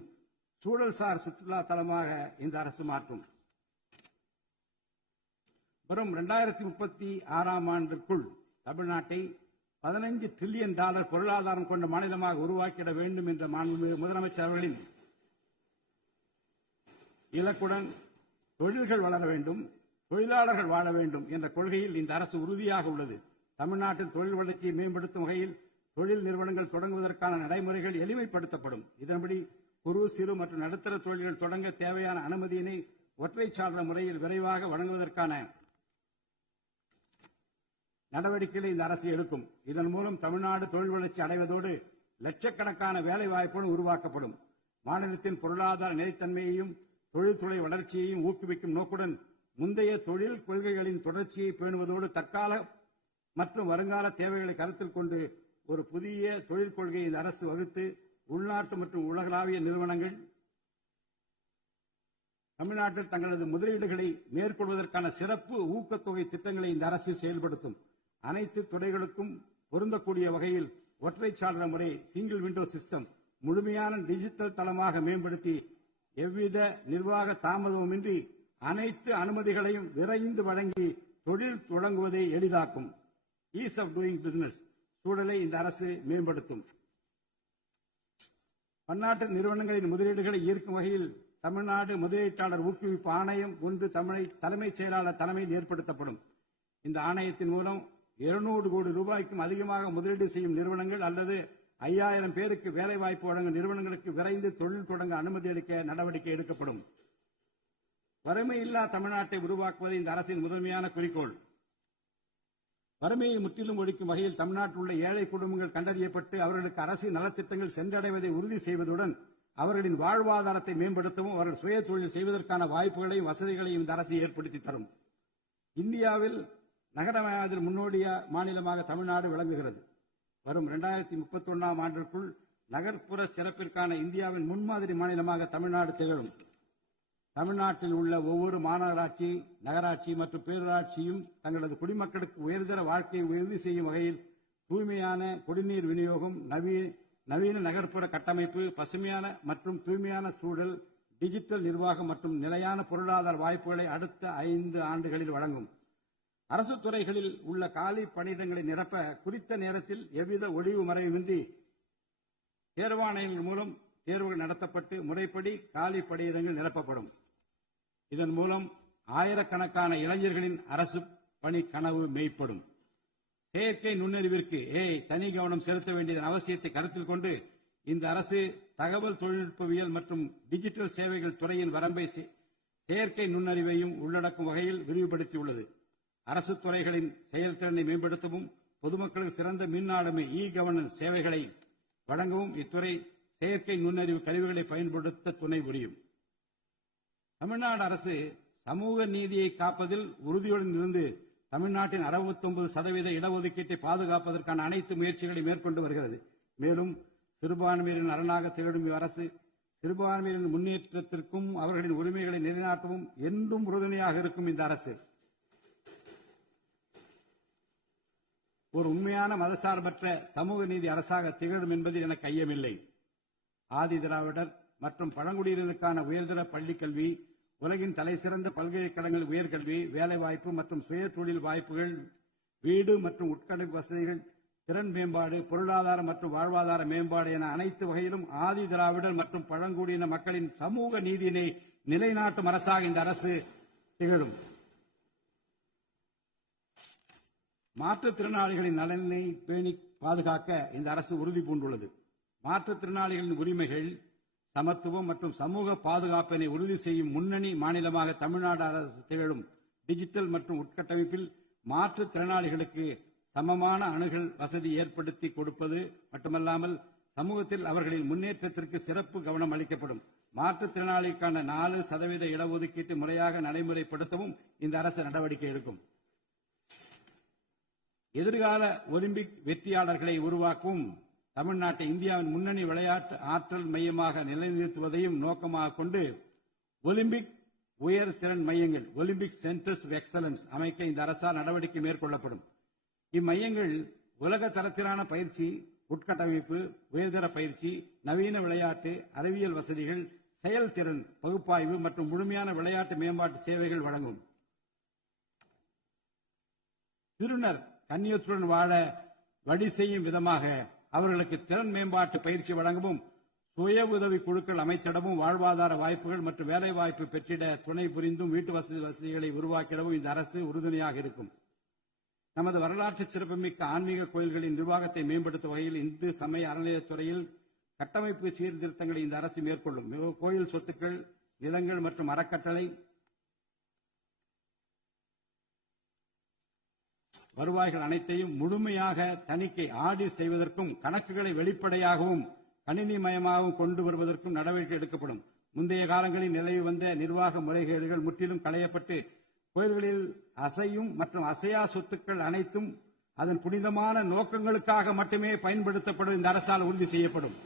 சூழல்சார் சுற்றுலா தலமாக இந்த அரசு மாற்றும். வரும் 2036ஆம் ஆண்டிற்குள் தமிழ்நாட்டை $15 டிரில்லியன் பொருளாதாரம் கொண்ட மாநிலமாக உருவாக்கிட வேண்டும் என்ற முதலமைச்சர் அவர்களின் இலக்குடன் தொழில்கள் வளர வேண்டும், தொழிலாளர்கள் வாழ வேண்டும் என்ற கொள்கையில் இந்த அரசு உறுதியாக உள்ளது. தமிழ்நாட்டில் தொழில் வளர்ச்சியை மேம்படுத்தும் வகையில் தொழில் நிறுவனங்கள் தொடங்குவதற்கான நடைமுறைகள் எளிமைப்படுத்தப்படும். இதன்படி குறு, சிறு மற்றும் நடுத்தர தொழில்கள் தொடங்க தேவையான அனுமதியினை ஒற்றைச்சாளர முறையில் விரைவாக வழங்குவதற்கான நடவடிக்கைகளை இந்த அரசு எடுக்கும். இதன் மூலம் தமிழ்நாடு தொழில் வளர்ச்சி அடைவதோடு லட்சக்கணக்கான வேலை வாய்ப்புகள் உருவாக்கப்படும். மாநிலத்தின் பொருளாதார நிலைத்தன்மையையும் தொழில்துறை வளர்ச்சியையும் ஊக்குவிக்கும் நோக்குடன் முந்தைய தொழில் கொள்கைகளின் தொடர்ச்சியை பேணுவதோடு தற்கால மற்றும் வருங்கால தேவைகளை கருத்தில் கொண்டு ஒரு புதிய தொழில் கொள்கையை இந்த அரசு வகுத்து உள்நாட்டு மற்றும் உலகளாவிய நிறுவனங்கள் தமிழ்நாட்டில் தங்களது முதலீடுகளை மேற்கொள்வதற்கான சிறப்பு ஊக்கத்தொகை திட்டங்களை இந்த அரசு செயல்படுத்தும். அனைத்து துறைகளுக்கும் பொருந்தக்கூடிய வகையில் ஒற்றைச்சாளர முறை, சிங்கிள் விண்டோ சிஸ்டம் முழுமையான டிஜிட்டல் தளமாக மேம்படுத்தி எவ்வித நிர்வாக தாமதமுமின்றி அனைத்து அனுமதிகளையும் விரைந்து வழங்கி தொழில் தொடங்குவதை எளிதாக்கும். ஈஸ் ஆஃப் டூயிங் பிசினஸ் சூழலை இந்த அரசு மேம்படுத்தும். பன்னாட்டு நிறுவனங்களின் முதலீடுகளை ஈர்க்கும் வகையில் தமிழ்நாடு முதலீட்டாளர் ஊக்குவிப்பு ஆணையம் ஒன்று தலைமைச் செயலாளர் தலைமையில் ஏற்படுத்தப்படும். இந்த ஆணையத்தின் மூலம் 200 கோடி ரூபாய்க்கும் அதிகமாக முதலீடு செய்யும் நிறுவனங்கள் அல்லது 5000 பேருக்கு வேலைவாய்ப்பு வழங்கும் நிறுவனங்களுக்கு விரைந்து தொழில் தொடங்க அனுமதி அளிக்க நடவடிக்கை எடுக்கப்படும். வறுமையில்லா தமிழ்நாட்டை உருவாக்குவது இந்த அரசின் முதன்மையான குறிக்கோள். வறுமையை முற்றிலும் ஒழிக்கும் வகையில் தமிழ்நாட்டில் உள்ள ஏழை குடும்பங்கள் கண்டறியப்பட்டு அவர்களுக்கு அரசின் நலத்திட்டங்கள் சென்றடைவதை உறுதி செய்வதுடன் அவர்களின் வாழ்வாதாரத்தை மேம்படுத்தவும் அவர்கள் சுய தொழில் செய்வதற்கான வாய்ப்புகளையும் வசதிகளையும் இந்த அரசு ஏற்படுத்தி தரும். இந்தியாவில் நகரமயமாதல் முன்னோடிய மாநிலமாக தமிழ்நாடு விளங்குகிறது. வரும் 2031ஆம் ஆண்டிற்குள் நகர்ப்புற சிறப்பிற்கான இந்தியாவின் முன்மாதிரி மாநிலமாக தமிழ்நாடு திகழும். தமிழ்நாட்டில் உள்ள ஒவ்வொரு மாநகராட்சி, நகராட்சி மற்றும் பேரூராட்சியும் தங்களது குடிமக்களுக்கு உயர்தர வாழ்க்கையை உறுதி செய்யும் வகையில் தூய்மையான குடிநீர் விநியோகம், நவீன நகர்ப்புற கட்டமைப்பு, பசுமையான மற்றும் தூய்மையான சூழல், டிஜிட்டல் நிர்வாகம் மற்றும் நிலையான பொருளாதார வாய்ப்புகளை அடுத்த 5 ஆண்டுகளில் வழங்கும். அரசு துறைகளில் உள்ள காலி பணியிடங்களை நிரப்ப குறித்த நேரத்தில் எவ்வித ஒளிவு மறைவின்றி தேர்வாணையங்கள் மூலம் தேர்வுகள் நடத்தப்பட்டு முறைப்படி காலி பணியிடங்கள் நிரப்பப்படும். இதன் மூலம் ஆயிரக்கணக்கான இளைஞர்களின் அரசு பணி கனவு மெய்ப்படும். செயற்கை நுண்ணறிவிற்கு தனி கவனம் செலுத்த வேண்டியதன் அவசியத்தை கருத்தில் கொண்டு இந்த அரசு தகவல் தொழில்நுட்பவியல் மற்றும் டிஜிட்டல் சேவைகள் துறையின் வரம்பை செயற்கை நுண்ணறிவையும் உள்ளடக்கும் வகையில் விரிவுபடுத்தியுள்ளது. அரசு துறைகளின் செயல்திறனை மேம்படுத்தவும் பொதுமக்களுக்கு சிறந்த மின் ஆளுமை கவர்னன்ஸ் சேவைகளை வழங்கவும் இத்துறை செயற்கை நுண்ணறிவு கருவிகளை பயன்படுத்த துணை புரியும். தமிழ்நாடு அரசு சமூக நீதியை காப்பதில் உறுதியுடன் இருந்து தமிழ்நாட்டின் 69% இடஒதுக்கீட்டை பாதுகாப்பதற்கான அனைத்து முயற்சிகளை மேற்கொண்டு வருகிறது. மேலும் சிறுபான்மையினரின் அரணாக திகழும் அரசு சிறுபான்மையினரின் முன்னேற்றத்திற்கும் அவர்களின் உரிமைகளை நிலைநாட்டவும் என்றும் உறுதுணையாக இருக்கும். இந்த அரசு ஒரு உண்மையான மதசார்பற்ற சமூக நீதி அரசாக திகழும் என்பதில் எனக்கு ஐயமில்லை. ஆதி திராவிடர் மற்றும் பழங்குடியினருக்கான உயர்தர பள்ளிக்கல்வி, உலகின் தலைசிறந்த பல்கலைக்கழகங்கள் உயர்கல்வி, வேலைவாய்ப்பு மற்றும் சுய தொழில் வாய்ப்புகள், வீடு மற்றும் உட்கட்டமைப்பு வசதிகள், திறன் மேம்பாடு, பொருளாதார மற்றும் வாழ்வாதார மேம்பாடு என அனைத்து வகையிலும் ஆதி திராவிடர் மற்றும் பழங்குடியின மக்களின் சமூக நீதியினை நிலைநாட்டும் அரசாக இந்த அரசு திகழும். மாற்றுத்திறனாளிகளின் நலனை பேணி பாதுகாக்க இந்த அரசு உறுதி பூண்டுள்ளது. மாற்றுத்திறனாளிகளின் உரிமைகள், சமத்துவம் மற்றும் சமூக பாதுகாப்பினை உறுதி செய்யும் முன்னணி மாநிலமாக தமிழ்நாடு அரசு திகழும். டிஜிட்டல் மற்றும் உட்கட்டமைப்பில் மாற்றுத்திறனாளிகளுக்கு சமமான அணுகல் வசதி ஏற்படுத்தி கொடுப்பது மட்டுமல்லாமல் சமூகத்தில் அவர்களின் முன்னேற்றத்திற்கு சிறப்பு கவனம் அளிக்கப்படும். மாற்றுத்திறனாளிகளுக்கான 4% இடஒதுக்கீட்டு முறையாக நடைமுறைப்படுத்தவும் இந்த அரசு நடவடிக்கை எடுக்கும். எதிர்கால ஒலிம்பிக் வெற்றியாளர்களை உருவாக்கவும் தமிழ்நாட்டை இந்தியாவின் முன்னணி விளையாட்டு ஆற்றல் மையமாக நிலைநிறுத்துவதையும் நோக்கமாக கொண்டு ஒலிம்பிக் உயர் திறன் மையங்கள் ஒலிம்பிக் சென்டர்ஸ் ஆஃப் எக்ஸலன்ஸ் அமைக்க இந்த அரசால் நடவடிக்கை மேற்கொள்ளப்படும். இம்மையங்கள் உலக தரத்திலான பயிற்சி, உட்கட்டமைப்பு, உயர்தர பயிற்சி, நவீன விளையாட்டு, அறிவியல் வசதிகள், செயல்திறன் பகுப்பாய்வு மற்றும் முழுமையான விளையாட்டு மேம்பாட்டு சேவைகள் வழங்கும். திருநர் கண்ணியத்துடன் வாழ வழி செய்யும் விதமாக அவர்களுக்கு திறன் மேம்பாட்டு பயிற்சி வழங்கவும், சுய உதவி குழுக்கள் அமைத்திடவும், வாழ்வாதார வாய்ப்புகள் மற்றும் வேலை வாய்ப்பு பெற்றிட துணை புரிந்தும் வீட்டு வசதிகளை உருவாக்கிடவும் இந்த அரசு உறுதுணையாக இருக்கும். நமது வரலாற்று சிறப்புமிக்க ஆன்மீக கோயில்களின் நிர்வாகத்தை மேம்படுத்தும் வகையில் இந்து சமய அறநிலையத்துறையில் கட்டமைப்பு சீர்திருத்தங்களை இந்த அரசு மேற்கொள்ளும். கோயில் சொத்துக்கள், நிலங்கள் மற்றும் அறக்கட்டளை வருவாய்கள் அனைத்தையும் முழுமையாக தணிக்கை ஆடிட் செய்வதற்கும் கணக்குகளை வெளிப்படையாகவும் கணினிமயமாகவும் கொண்டு வருவதற்கும் நடவடிக்கை எடுக்கப்படும். முந்தைய காலங்களில் நிலவி வந்த நிர்வாக முறைகேடுகள் முற்றிலும் களையப்பட்டு கோயில்களில் அசையும் மற்றும் அசையா சொத்துக்கள் அனைத்தும் அதன் புனிதமான நோக்கங்களுக்காக மட்டுமே பயன்படுத்தப்படும் இந்த அரசால் உறுதி செய்யப்படும்.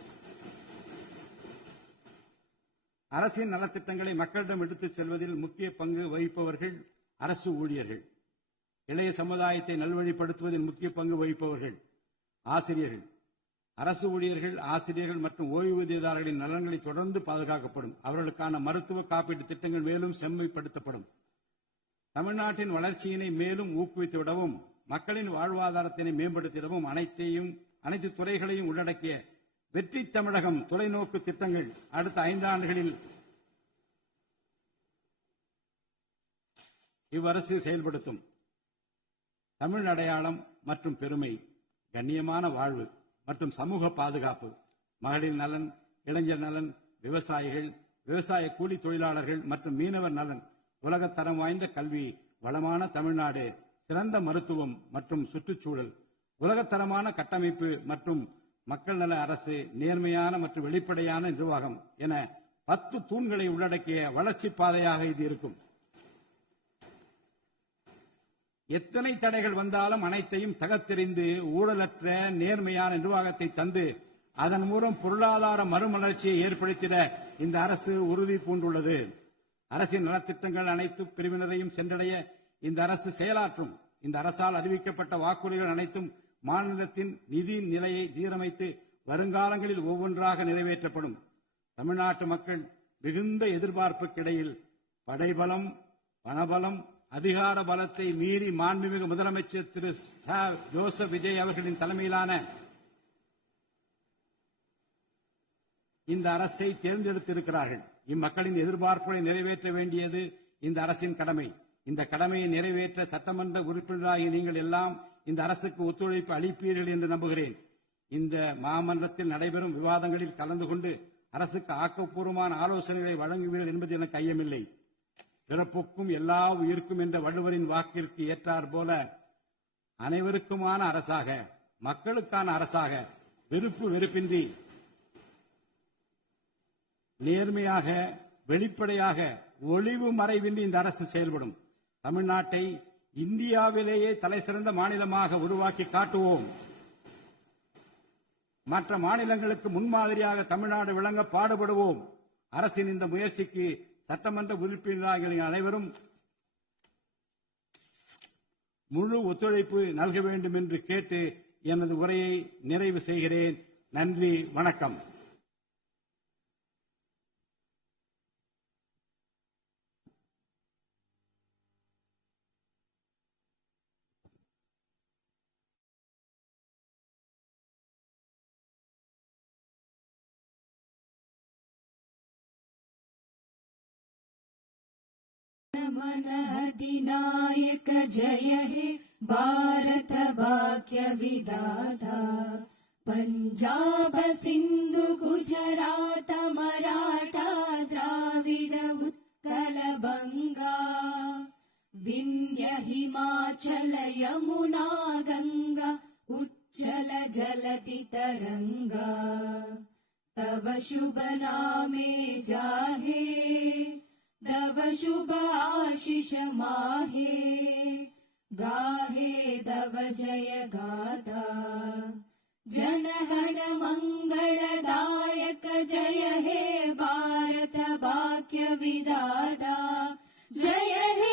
அரசின் நலத்திட்டங்களை மக்களிடம் எடுத்துச் செல்வதில் முக்கிய பங்கு வகிப்பவர்கள் அரசு ஊழியர்கள். இளைய சமுதாயத்தை நல்வழிப்படுத்துவதில் முக்கிய பங்கு வகிப்பவர்கள் ஆசிரியர்கள். அரசு ஊழியர்கள், ஆசிரியர்கள் மற்றும் ஓய்வூதியதாரர்களின் நலன்களை தொடர்ந்து பாதுகாக்கப்படும். அவர்களுக்கான மருத்துவ காப்பீட்டு திட்டங்கள் மேலும் செம்மைப்படுத்தப்படும். தமிழ்நாட்டின் வளர்ச்சியினை மேலும் ஊக்குவித்துவிடவும், மக்களின் வாழ்வாதாரத்தினை மேம்படுத்திடவும் அனைத்து துறைகளையும் உள்ளடக்கிய வெற்றி தமிழகம் தொலைநோக்கு திட்டங்கள் அடுத்த 5 ஆண்டுகளில் இவ்வரசு செயல்படுத்தும். தமிழ் அடையாளம், மற்றும் பெருமை, கண்ணியமான வாழ்வு மற்றும் சமூக பாதுகாப்பு, மகளிர் நலன், இளைஞர் நலன், விவசாயிகள், விவசாய கூலி தொழிலாளர்கள் மற்றும் மீனவர் நலன், உலகத்தரம் வாய்ந்த கல்வி, வளமான தமிழ்நாடு, சிறந்த மருத்துவம் மற்றும் சுற்றுச்சூழல், உலகத்தரமான கட்டமைப்பு மற்றும் மக்கள் நல அரசு, நேர்மையான மற்றும் வெளிப்படையான நிர்வாகம் என 10 தூண்களை உள்ளடக்கிய வளர்ச்சி பாதையாக இது இருக்கும். எத்தனை தடைகள் வந்தாலும் அனைத்தையும் தகர்த்தெறிந்து ஊழலற்ற நேர்மையான நிர்வாகத்தை தந்து அதன் மூலம் பொருளாதார மறுமலர்ச்சியை ஏற்படுத்திட இந்த அரசு உறுதி பூண்டுள்ளது. அரசின் நலத்திட்டங்கள் அனைத்து பிரிவினரையும் சென்றடைய இந்த அரசு செயலாற்றும். இந்த அரசால் அறிவிக்கப்பட்ட வாக்குறுதிகள் அனைத்தும் மாநிலத்தின் நிதி நிலையை சீரமைத்து வருங்காலங்களில் ஒவ்வொன்றாக நிறைவேற்றப்படும். தமிழ்நாட்டு மக்கள் மிகுந்த எதிர்பார்ப்புக்கிடையில் படைபலம், பணபலம், அதிகார பலத்தை மீறி மாண்புமிகு முதலமைச்சர் திரு ஜோசப் விஜய் அவர்களின் தலைமையிலான இந்த அரசை தேர்ந்தெடுத்திருக்கிறார்கள். இம்மக்களின் எதிர்பார்ப்புகளை நிறைவேற்ற வேண்டியது இந்த அரசின் கடமை. இந்த கடமையை நிறைவேற்ற சட்டமன்ற உறுப்பினராகி நீங்கள் எல்லாம் இந்த அரசுக்கு ஒத்துழைப்பு அளிப்பீர்கள் என்று நம்புகிறேன். இந்த மாமன்றத்தில் நடைபெறும் விவாதங்களில் கலந்து கொண்டு அரசுக்கு ஆக்கப்பூர்வமான ஆலோசனைகளை வழங்குவீர்கள் என்பது எனக்கு ஐயமில்லை. பிறப்புக்கும் எல்லா உயிருக்கும் என்ற வள்ளுவரின் வாக்கிற்கு ஏற்றார் போல அனைவருக்குமான அரசாக, மக்களுக்கான அரசாக, வெறுப்பு வெறுப்பின்றி நேர்மையாக, வெளிப்படையாக, ஒளிவு மறைவின்றி இந்த அரசு செயல்படும். தமிழ்நாட்டை இந்தியாவிலேயே தலைசிறந்த மாநிலமாக உருவாக்கி காட்டுவோம். மற்ற மாநிலங்களுக்கு முன்மாதிரியாக தமிழ்நாடு விளங்க பாடுபடுவோம். அரசின் இந்த முயற்சிக்கு சட்டமன்ற உறுப்பினர்கள் அனைவரும் முழு ஒத்துழைப்பு நல்க வேண்டும் என்று கேட்டு எனது உரையை நிறைவு செய்கிறேன். நன்றி, வணக்கம். मन अधिनायक जय हे भारत भाग्य विधाता, पंजाब सिंधु गुजरात मराठा द्राविड उत्कल बंगा, विंध्य हिमाचल यमुना गंगा उच्चल जलति तरंगा, तव शुभ नामे जाहे तव शुभ आशीष माहे, गाहे तव जय गाथा, जनगण मंगलदायक जय हे भारत भाग्य विधाता, जय हे